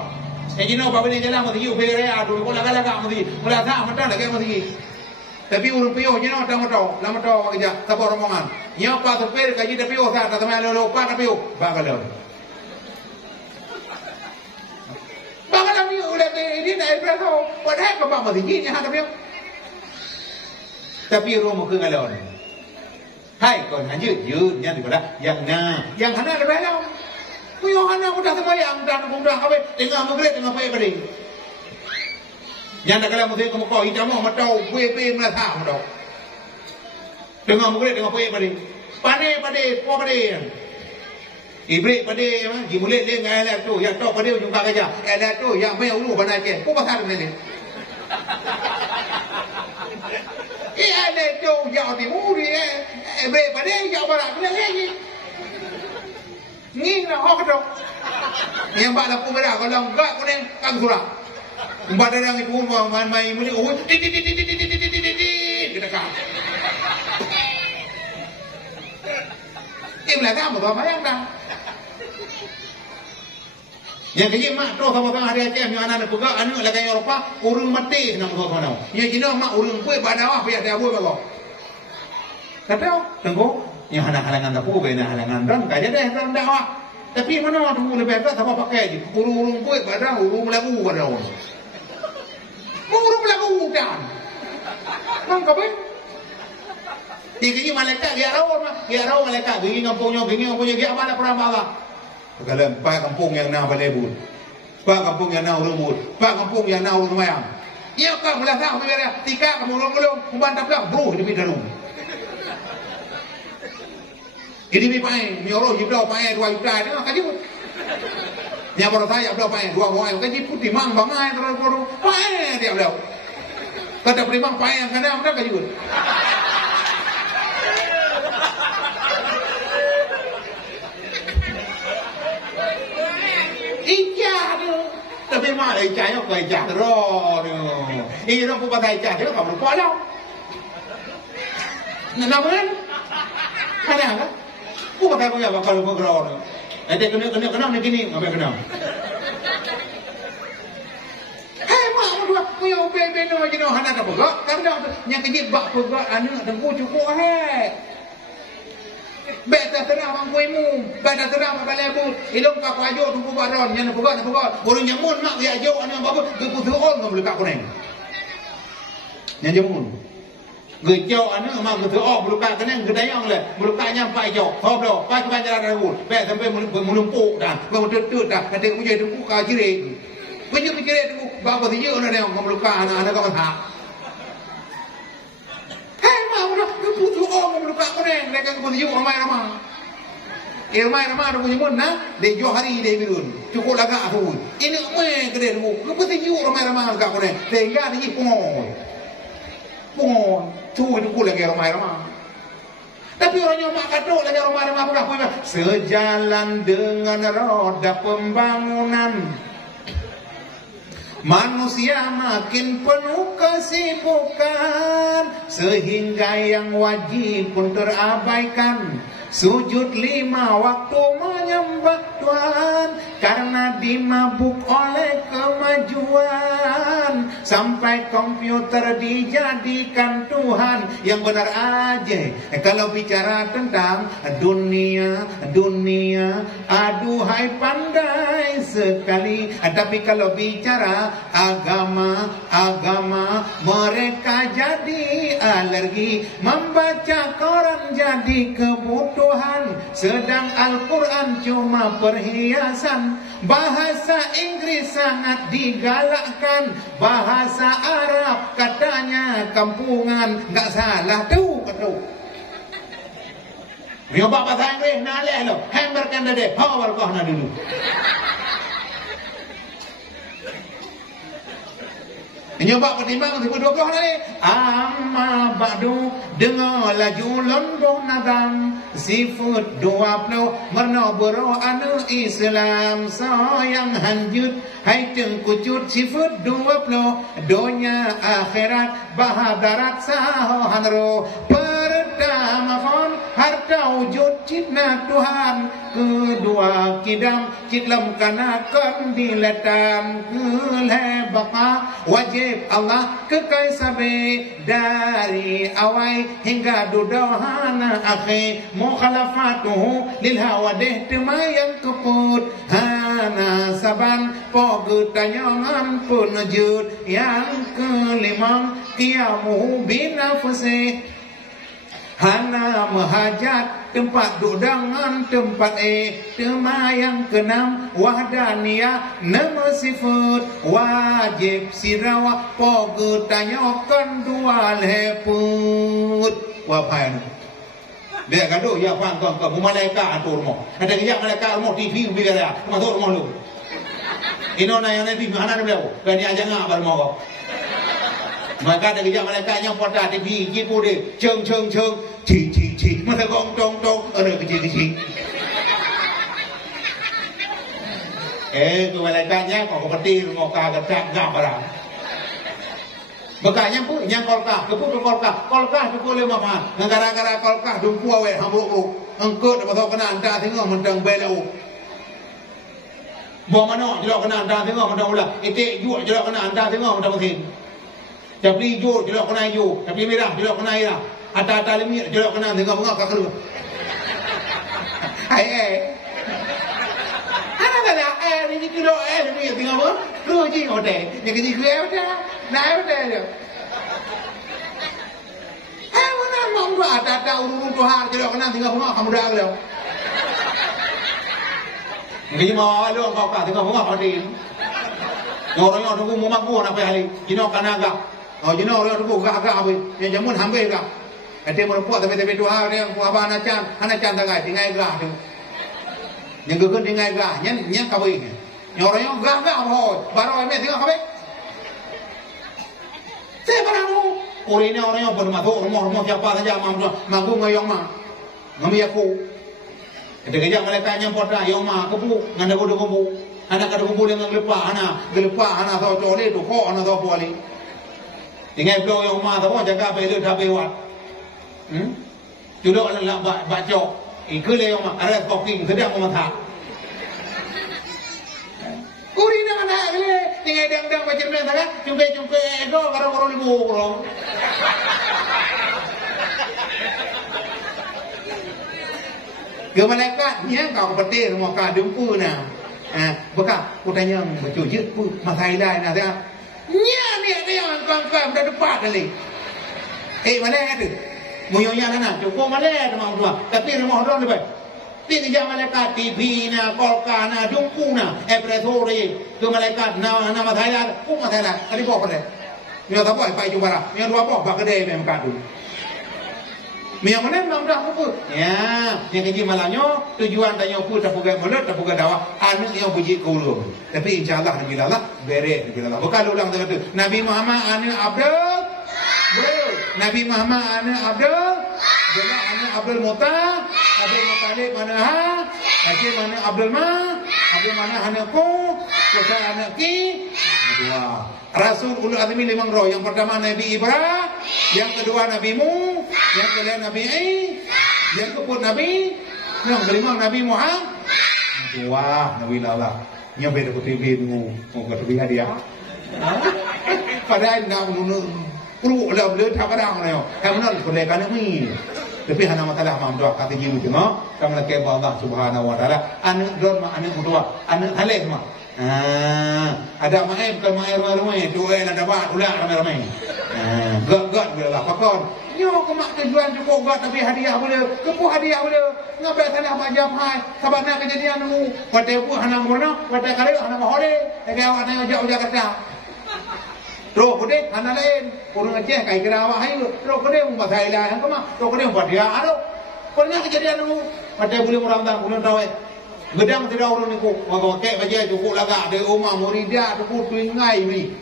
Yang ini apa boleh jalan mesti you pergi adu kau lagak mesti. Mula tak macam lagi mesti. Tapi urung pio je no lama tahu kerja tapor rombongan. Nya pa terper kaji tapi oh tak sama lo pa tapi oh bagalau. Bagalau ni udah ini naik berapa? Padahal ke apa mesti ni ha tapi. Tapi urung ke galau ni. Hai kon lanjut nya daripada yang hana ada balau. Pio hana udah sembahyang dan udah apa tengah maghrib tengah pagi balik. Yang nak kalau mesti kamu kau hitam mau matau kue melata matau. Dengar mungkin dengar kue pada. Pade. Ibrik pada, jimulit dia ngai lah tu. Yang tu pada ujung kerja. Ada tu yang main ulu pada je. Kau pasal ni. Ada tu yang timur dia. Ibrik pada yang barat ni lagi. Ni nak hok tu. Yang bak lampu merah kalau enggak kuning kang surah. Badan yang itu main muni kita kah. Belakang apa yang dah. Yang kecil mak tu sama-sama hari Aceh yang anak pegak anak lagi Eropah urung mati nak kau mana. Yang kena mak urung kuih badawah biar dia buat bago. Kata tengok yang halangan tak pun halangan dan kaja dah dalam dakwah. Tapi mana tu lebih berat apa pakai je. Urung kuih badawah urung lagu badawah. Urung lagu dan. Nang kapan? Gigi malaikat dia raw malaikat gigi kampungnya dia mana pernah malah. Kalau pak kampung yang nak balebut, pak kampung yang nak urut, pak kampung yang nak urut mayang. Ya kau mula tahu biar tika kamu ulung membantah dah bro di bidang. Ini mi pae, mi oro jiblau pae 2 juta ni kaji pun. Nya baru saya jiblau pae 2 moai kaji pun timang bangai terus baru pae dia blau. Kata primang pae yang kadang dah kaji pun. Ijah tu. Tapi mana ijah yo ke ijah ro tu. Ini orang pun pakai ijah dia kamu lupa dah. Namanya ada kan? Ku pakai punya bakal bergerak. Nanti kena ni gini, apa kena? Hei mak dua punya bebe no jenuh hana tak bergerak. Kadang yang kejip bak bergerak anak tengku cukup hei. Beta terang bang kuimu, beta terang balai bu. Ilong pak ajo tunggu baron, yang bergerak. Baru nyamun mak dia ajo anak babu keputusan kamu lekat kuning. Yang jamun. Gejau anak mak betul belukat kena gedayang le belukat nyampai jauh hoblo pas kebanjaran ragu baik sampai menumpuk dah bertut dah kata kamu jadi tunggu kajire tu bapa dia orang yang melukat anak kau tak hei mak udah putus melukat kena mereka keputus ramai ramai tu punya mana de jo hari de birun cukup lagak tu ini me kedai tu keputus ramai kat kena sehingga ni pungoi tu lagi ramai-ramai. Tapi orang yang mak kaduk lagi ramai-ramai pula sejalan dengan roda pembangunan manusia makin penuh kesibukan sehingga yang wajib pun terabaikan. Sujud 5 waktu menyembah Tuhan karena dimabuk oleh kemajuan. Sampai komputer dijadikan Tuhan. Yang benar aja kalau bicara tentang dunia, aduhai pandai sekali. Tapi kalau bicara agama mereka jadi alergi. Membaca koran jadi kebutuhan. Sedang Al-Quran cuma perhiasan. Bahasa Inggris sangat digalakkan. Bahasa Arab katanya kampungan. Tak salah tu kata. Nyoba bahasa Inggris nak leh lo. Hamburkan dah deh. Power kau nak dulu. Nyoba pertimbang 2020 ni. Amma ba'du dengar laju london nadam sifat 20 merna bero anu Islam sayang hanjut hai tengkucut sifat 20 dunia akhirat bahadarat sahanro pertama kon harta wujud cipna Tuhan kedua kidam ciklam kana kondiletan kelebaka wajib Allah kekai sabe dari awai hingga dudohana akhi mukhalafatuhu lil hawadih temayang keput hana saban pogetanyongan penejut yang kelima qiyamuhu binafsi hana mahajat tempat dudangan tempat temayang keenam wahdaniyah nama sifat wajib sirawa pogetanyokan dua leput wapan dia gaduh ya faham kau malaikat atur mo ada dia malaikat mo TV bila dia masuk rumah lu inona yang nabi mana dia beliau kan dia jangan abal mo maka ada kerja malaikatnya pada TV kipu dia ceng ci mana gong tong ada kecil tu malaikatnya kau kepetir mau kagak gak barang bekanya pun yang kolkah tu boleh mama gara-gara kolkah dumpu awe hambuk engkau dapat tahu kena anda tengok mentang belau bawa mana jelak kena anda tengok mentang ulah itik jual jelak kena anda tengok mentang mesin tapi hijau jelak kena hijau tapi merah jelak kena merah ata lemir jelak kena tengok bengak kat keluar ana kala ni kilo ni tengok apa lu ji hotel ni ke ji ke hotel na hotel dia mana mau ada urun Tuhan jadi kena tinggal bunga kamu dah kalau. Jadi mau lo kau kah tinggal bunga kau di. Orang tu mau maku nak pergi. Jino kanaga. Oh jino orang tu gak apa? Yang jamun hambai gak. Ada merempuat tapi Tuhan yang apa anak can tangai tinggal gak tu. Yang gugur tinggal gak. Yang kau ini. Yang orang yang gak apa? Baru ini tinggal kau. Saya pernah orang ini orang yang bermatu rumah siapa saja mampu ngayong mah ngami aku. Ketika mereka nyampot dah yang mah kepu nganda kudu kepu anak kudu kepu dengan gelepah anak tahu cole tu kok anak tahu puali. Tinggal blow yang mah tahu jaga belu dah bewat. Jodoh lah baca. Ikut le yang mah ada talking sedang mematah. Kuri dengan anak le tinggal dang macam mana tak? Jumpa ego karo libu orang. Ke malaikat yang kau petir mau kau dumpu na. Bekak aku tanya bercuci pun masai dah na dia. Nya ni yang kau dah depan kali. Malaikat tu. Muyonya na cukup malaikat mau dua. Tapi rumah orang ni baik. Tinggal malaikat TV na, kolka na, dumpu na, presori, tu malaikat na masai dah. Pun masai dah. Kali bawa pada. Mio tak boleh pai jumpa lah. Mio dua bawa kedai memang kadu. Mio mana memang dah puput. Ya, yang keji malahnya tujuan tanya puput tak pugai mulut, tak pugai dakwah. Anu yang puji kaulu. Tapi insyaallah Nabi Allah beres Nabi Allah. Bukan ulang tu. Nabi Muhammad anu Abdul. Nabi Muhammad anu Abdul. Jelah anu Abdul Muta. Abdul Mutalib mana ha? Haji mana Abdul Ma? Abdul mana anakku? Kusa anak ki. Dua. Rasul ulul azmi limang roh. Yang pertama Nabi Ibrahim, yang kedua Nabi Mu, yang kedua Nabi yang keempat Nabi, yang kelima Nabi Muhammad. Wah, Nabi Lala. Yang beda putih bingung. Mau ketemu hadiah. Padahal nak menurut perlu lah boleh tak kadang lah. Kamu nak boleh kan ni. Tapi hana matalah mam doa kata jiru tu no. Kamu nak kebal Allah Subhanahu Wa Taala. Anu don ma anu doa, anu halal ma. Ada main ke main ramai tu ada bat ulah ramai. Gak bila pakon. Yo kemak tujuan cukup gak tapi hadiah boleh. Kepu hadiah boleh. Ngapai salah macam hai. Sabana kejadian mu. Pada pu hana murna, pada kali hana mahole. Dekat awak nak ujak kata. Roh kode hana lain. Urang Aceh kai kira awak hai. Roh kode mu pasai lah. Kemak roh kode mu dia ado. Pernah kejadian mu. Pada boleh orang tang boleh tahu. Gedang tidak orang ni kok, wakek baca cukup lagak dari rumah muridah cukup tuingai ni.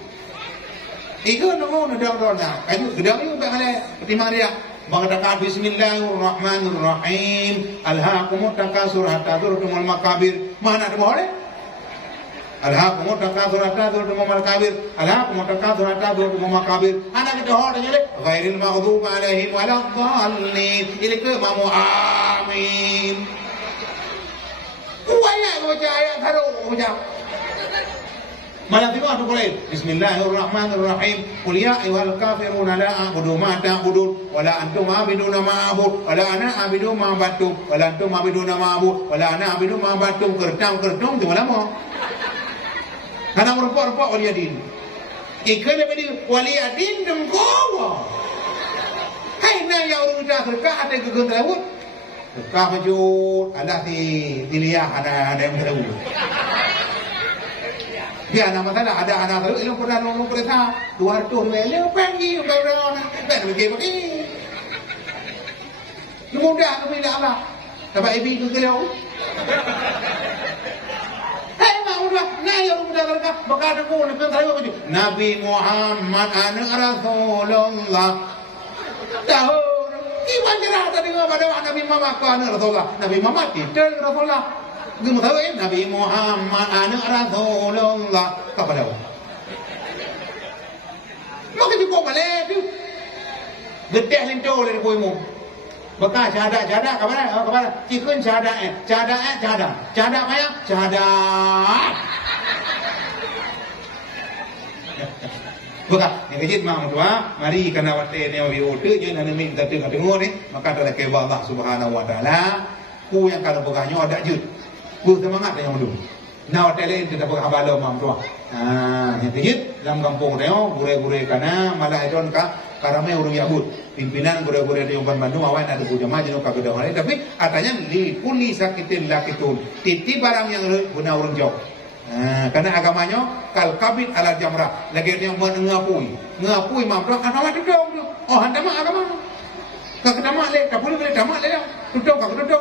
Ikan nama gedang orang, kayu gedang ni bukan mana? Ketimang dia. Mengatakan Bismillahirrahmanirrahim. Alhaakumut takasur hatta zurtumul makabir. Mana ada boleh? Alhaakumut takasur hatta zurtumul makabir. Alhaakumut takasur hatta zurtumul makabir. Anak kita hor aja le. Ghairil maghdubi alaihim waladdallin. Ini ke mamu amin. Banyak baca ayat taruh macam. Malah tengok tu boleh. Bismillahirrahmanirrahim. Qul ya ayyuhal kafirun la a'budu ma ta'budun wa la antum a'buduna ma a'bud wa la ana a'budu ma battum wa la antum a'buduna ma a'bud wa la ana a'budu ma battum kertang tu lama. Karena merupa-rupa waliadin. Ikan daripada waliadin dengkau. Hai na ya urang dah serkah ada gegeun terawut. Kah baju ada di liah ada yang tahu. Dia nama masalah ada anak tahu ilmu pernah nongol perintah 200 mil pergi berapa kan begini. Mudah tu tidak lah. Dapat ibi tu keliau. Hei mahulah, nah yang mudah terkah berkata pun nak tahu baju. Nabi Muhammad anak Rasulullah. Tahu Iwan jerah tadi pada Nabi Muhammad ke anak Rasulullah. Nabi Muhammad tidak Rasulullah. Kamu tahu Nabi Muhammad anak Rasulullah. Apa dah? Maka cukup balik tu. Gedeh lintau dari kuimu. Bekas syahadat kepada cikun syahadat maya syahadat. Bukan, yang kecil mak tua, mari kena wate ni awi ote je nak minta tengok ni, maka ada ke Allah Subhanahu Wa Taala, ku yang kalau bekahnya ada jut. Ku semangat yang dulu. Nah hotel lain kita bekah balo mak tua. Yang kecil dalam kampung dia, gure-gure kana malah idon ka karame urung yabut pimpinan gura-gura di Umpan Bandung awan ada jamaah jenuh kagak ada tapi katanya lipuni sakitin lakitun titi barang yang guna urung jauh. Karena agamanya kal kabit ala jamrah lagi yang ngapui mampu kan awak duduk oh anda mah agama kagak damak le kapul boleh damak le duduk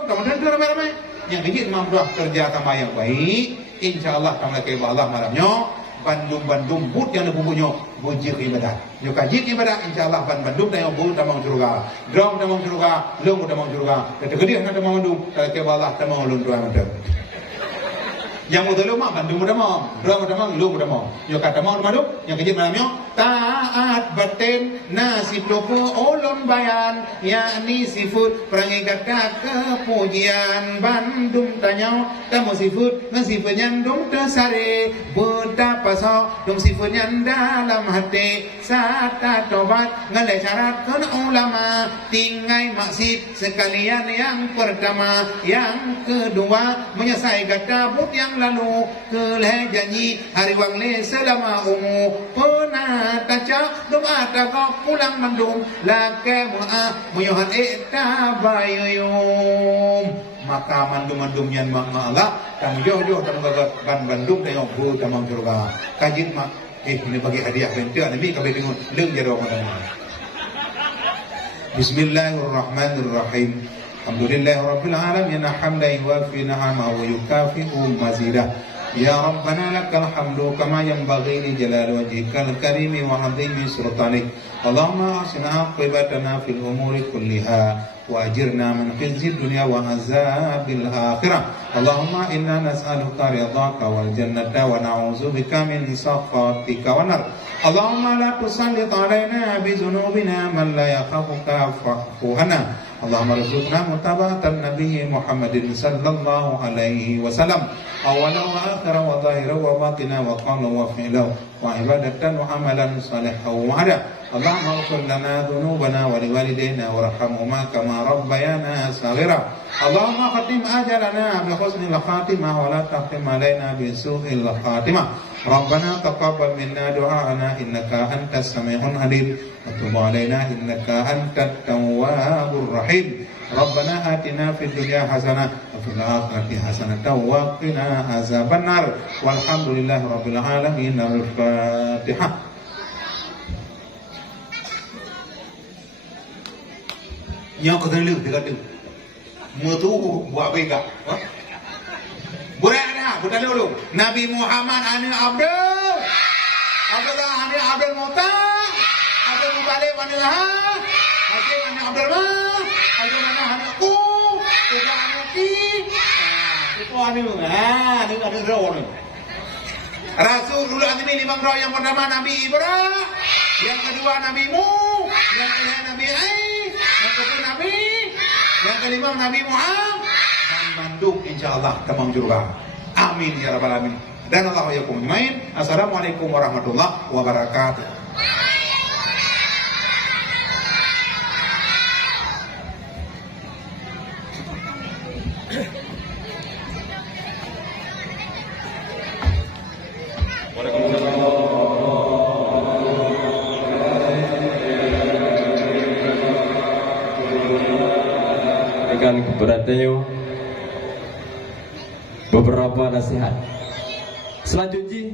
teman-teman ramai-ramai yang bikin mampu kerja sama yang baik insyaallah kami ke Allah malamnya Bandung but yang punya bujik ibadah yo kaji ibadah insyaallah Bandung dan but tamang surga drum tamang surga lung tamang surga gede hana tamang Bandung ke Allah tamang lung dua macam yang muda lu mah Bandung muda mau, dua muda mau, lu muda mau. Yo kata mau madu, yang kecil malamnya taat batin nasib lopo olon bayan, yakni sifut perangai kata kepujian Bandung tanya, tamu sifut nasifut nyandung tersare, betapa so dong sifutnya dalam hati, sata tobat ngalai syarat kan ulama, tinggai maksud sekalian yang pertama, yang kedua menyelesaikan kata but yang lalu keleh janji hari wangle selama umur pernah taca doa takok pulang mendung lake mu'ah muyuhan bayuyum maka mandum-mandum yang Allah kamu jauh-jauh tamu ban Bandung tengok bu tamang surga kajit mak ini bagi hadiah bentuk nabi kabeh dengung leung jero mana Bismillahirrahmanirrahim Alhamdulillahirabbil alamin hamdan yuwafi ni'amahu wa yukafi'u mazidah ya rabbana lakal hamdu kama yanbaghi li jalali wajhikal karimi wa 'azimi sultanik Allahumma asina aqibatana fil umuri kulliha wa ajirna min khizyid dunya wa azabil akhirah Allahumma inna nas'aluka ridhaka wal jannata wa na'udzubika min sakhatika wan nar Allahumma la tusallit 'alaina bi dhunubina man la yakhafuka fa'fu anna Allahumma rizukna mutabatan Nabi Muhammadin sallallahu alaihi wasallam awala wa akhira wa zahira wa batina wa qawla wa fi'la wa ibadatan wa amalan salihan wa hada Allahumma ighfir lana dhunubana wa liwalidayna warhamhuma kama rabbayana saghira Allahumma khatim ajalana bi husnil khatimah wa la taqim alaina bi su'il khatimah Rabbana taqabbal minna du'aana innaka antas sami'un alim wa tub alaina innaka antat tawwabur rahim Rabbana atina fid dunya hasanah wa fil akhirati hasanah wa qina azabannar walhamdulillahi rabbil alamin al-fatihah Nyok ketelu dekat tu mutu buat bega Burana, bukan dulu. Nabi Muhammad ani Abdul, Abdullah ani Abdul Muta, Abdul Muttalib ani Lahab, Hakim ani Abdul Ma, Abdul Manaf ani Aku, Uga ani Uki. Itu ani, ani ada roh ni. Rasulullah ini 5 roh yang pertama Nabi Ibrahim, yang kedua Nabi Nuh, yang ketiga Nabi Ai, yang keempat Nabi, yang kelima Nabi Muhammad. Bandung insyaallah tamam surga. Amin ya rabbal alamin. Dan Allah yakum main. Assalamualaikum warahmatullahi wabarakatuh. Dengan keberatan beberapa nasihat. Selanjutnya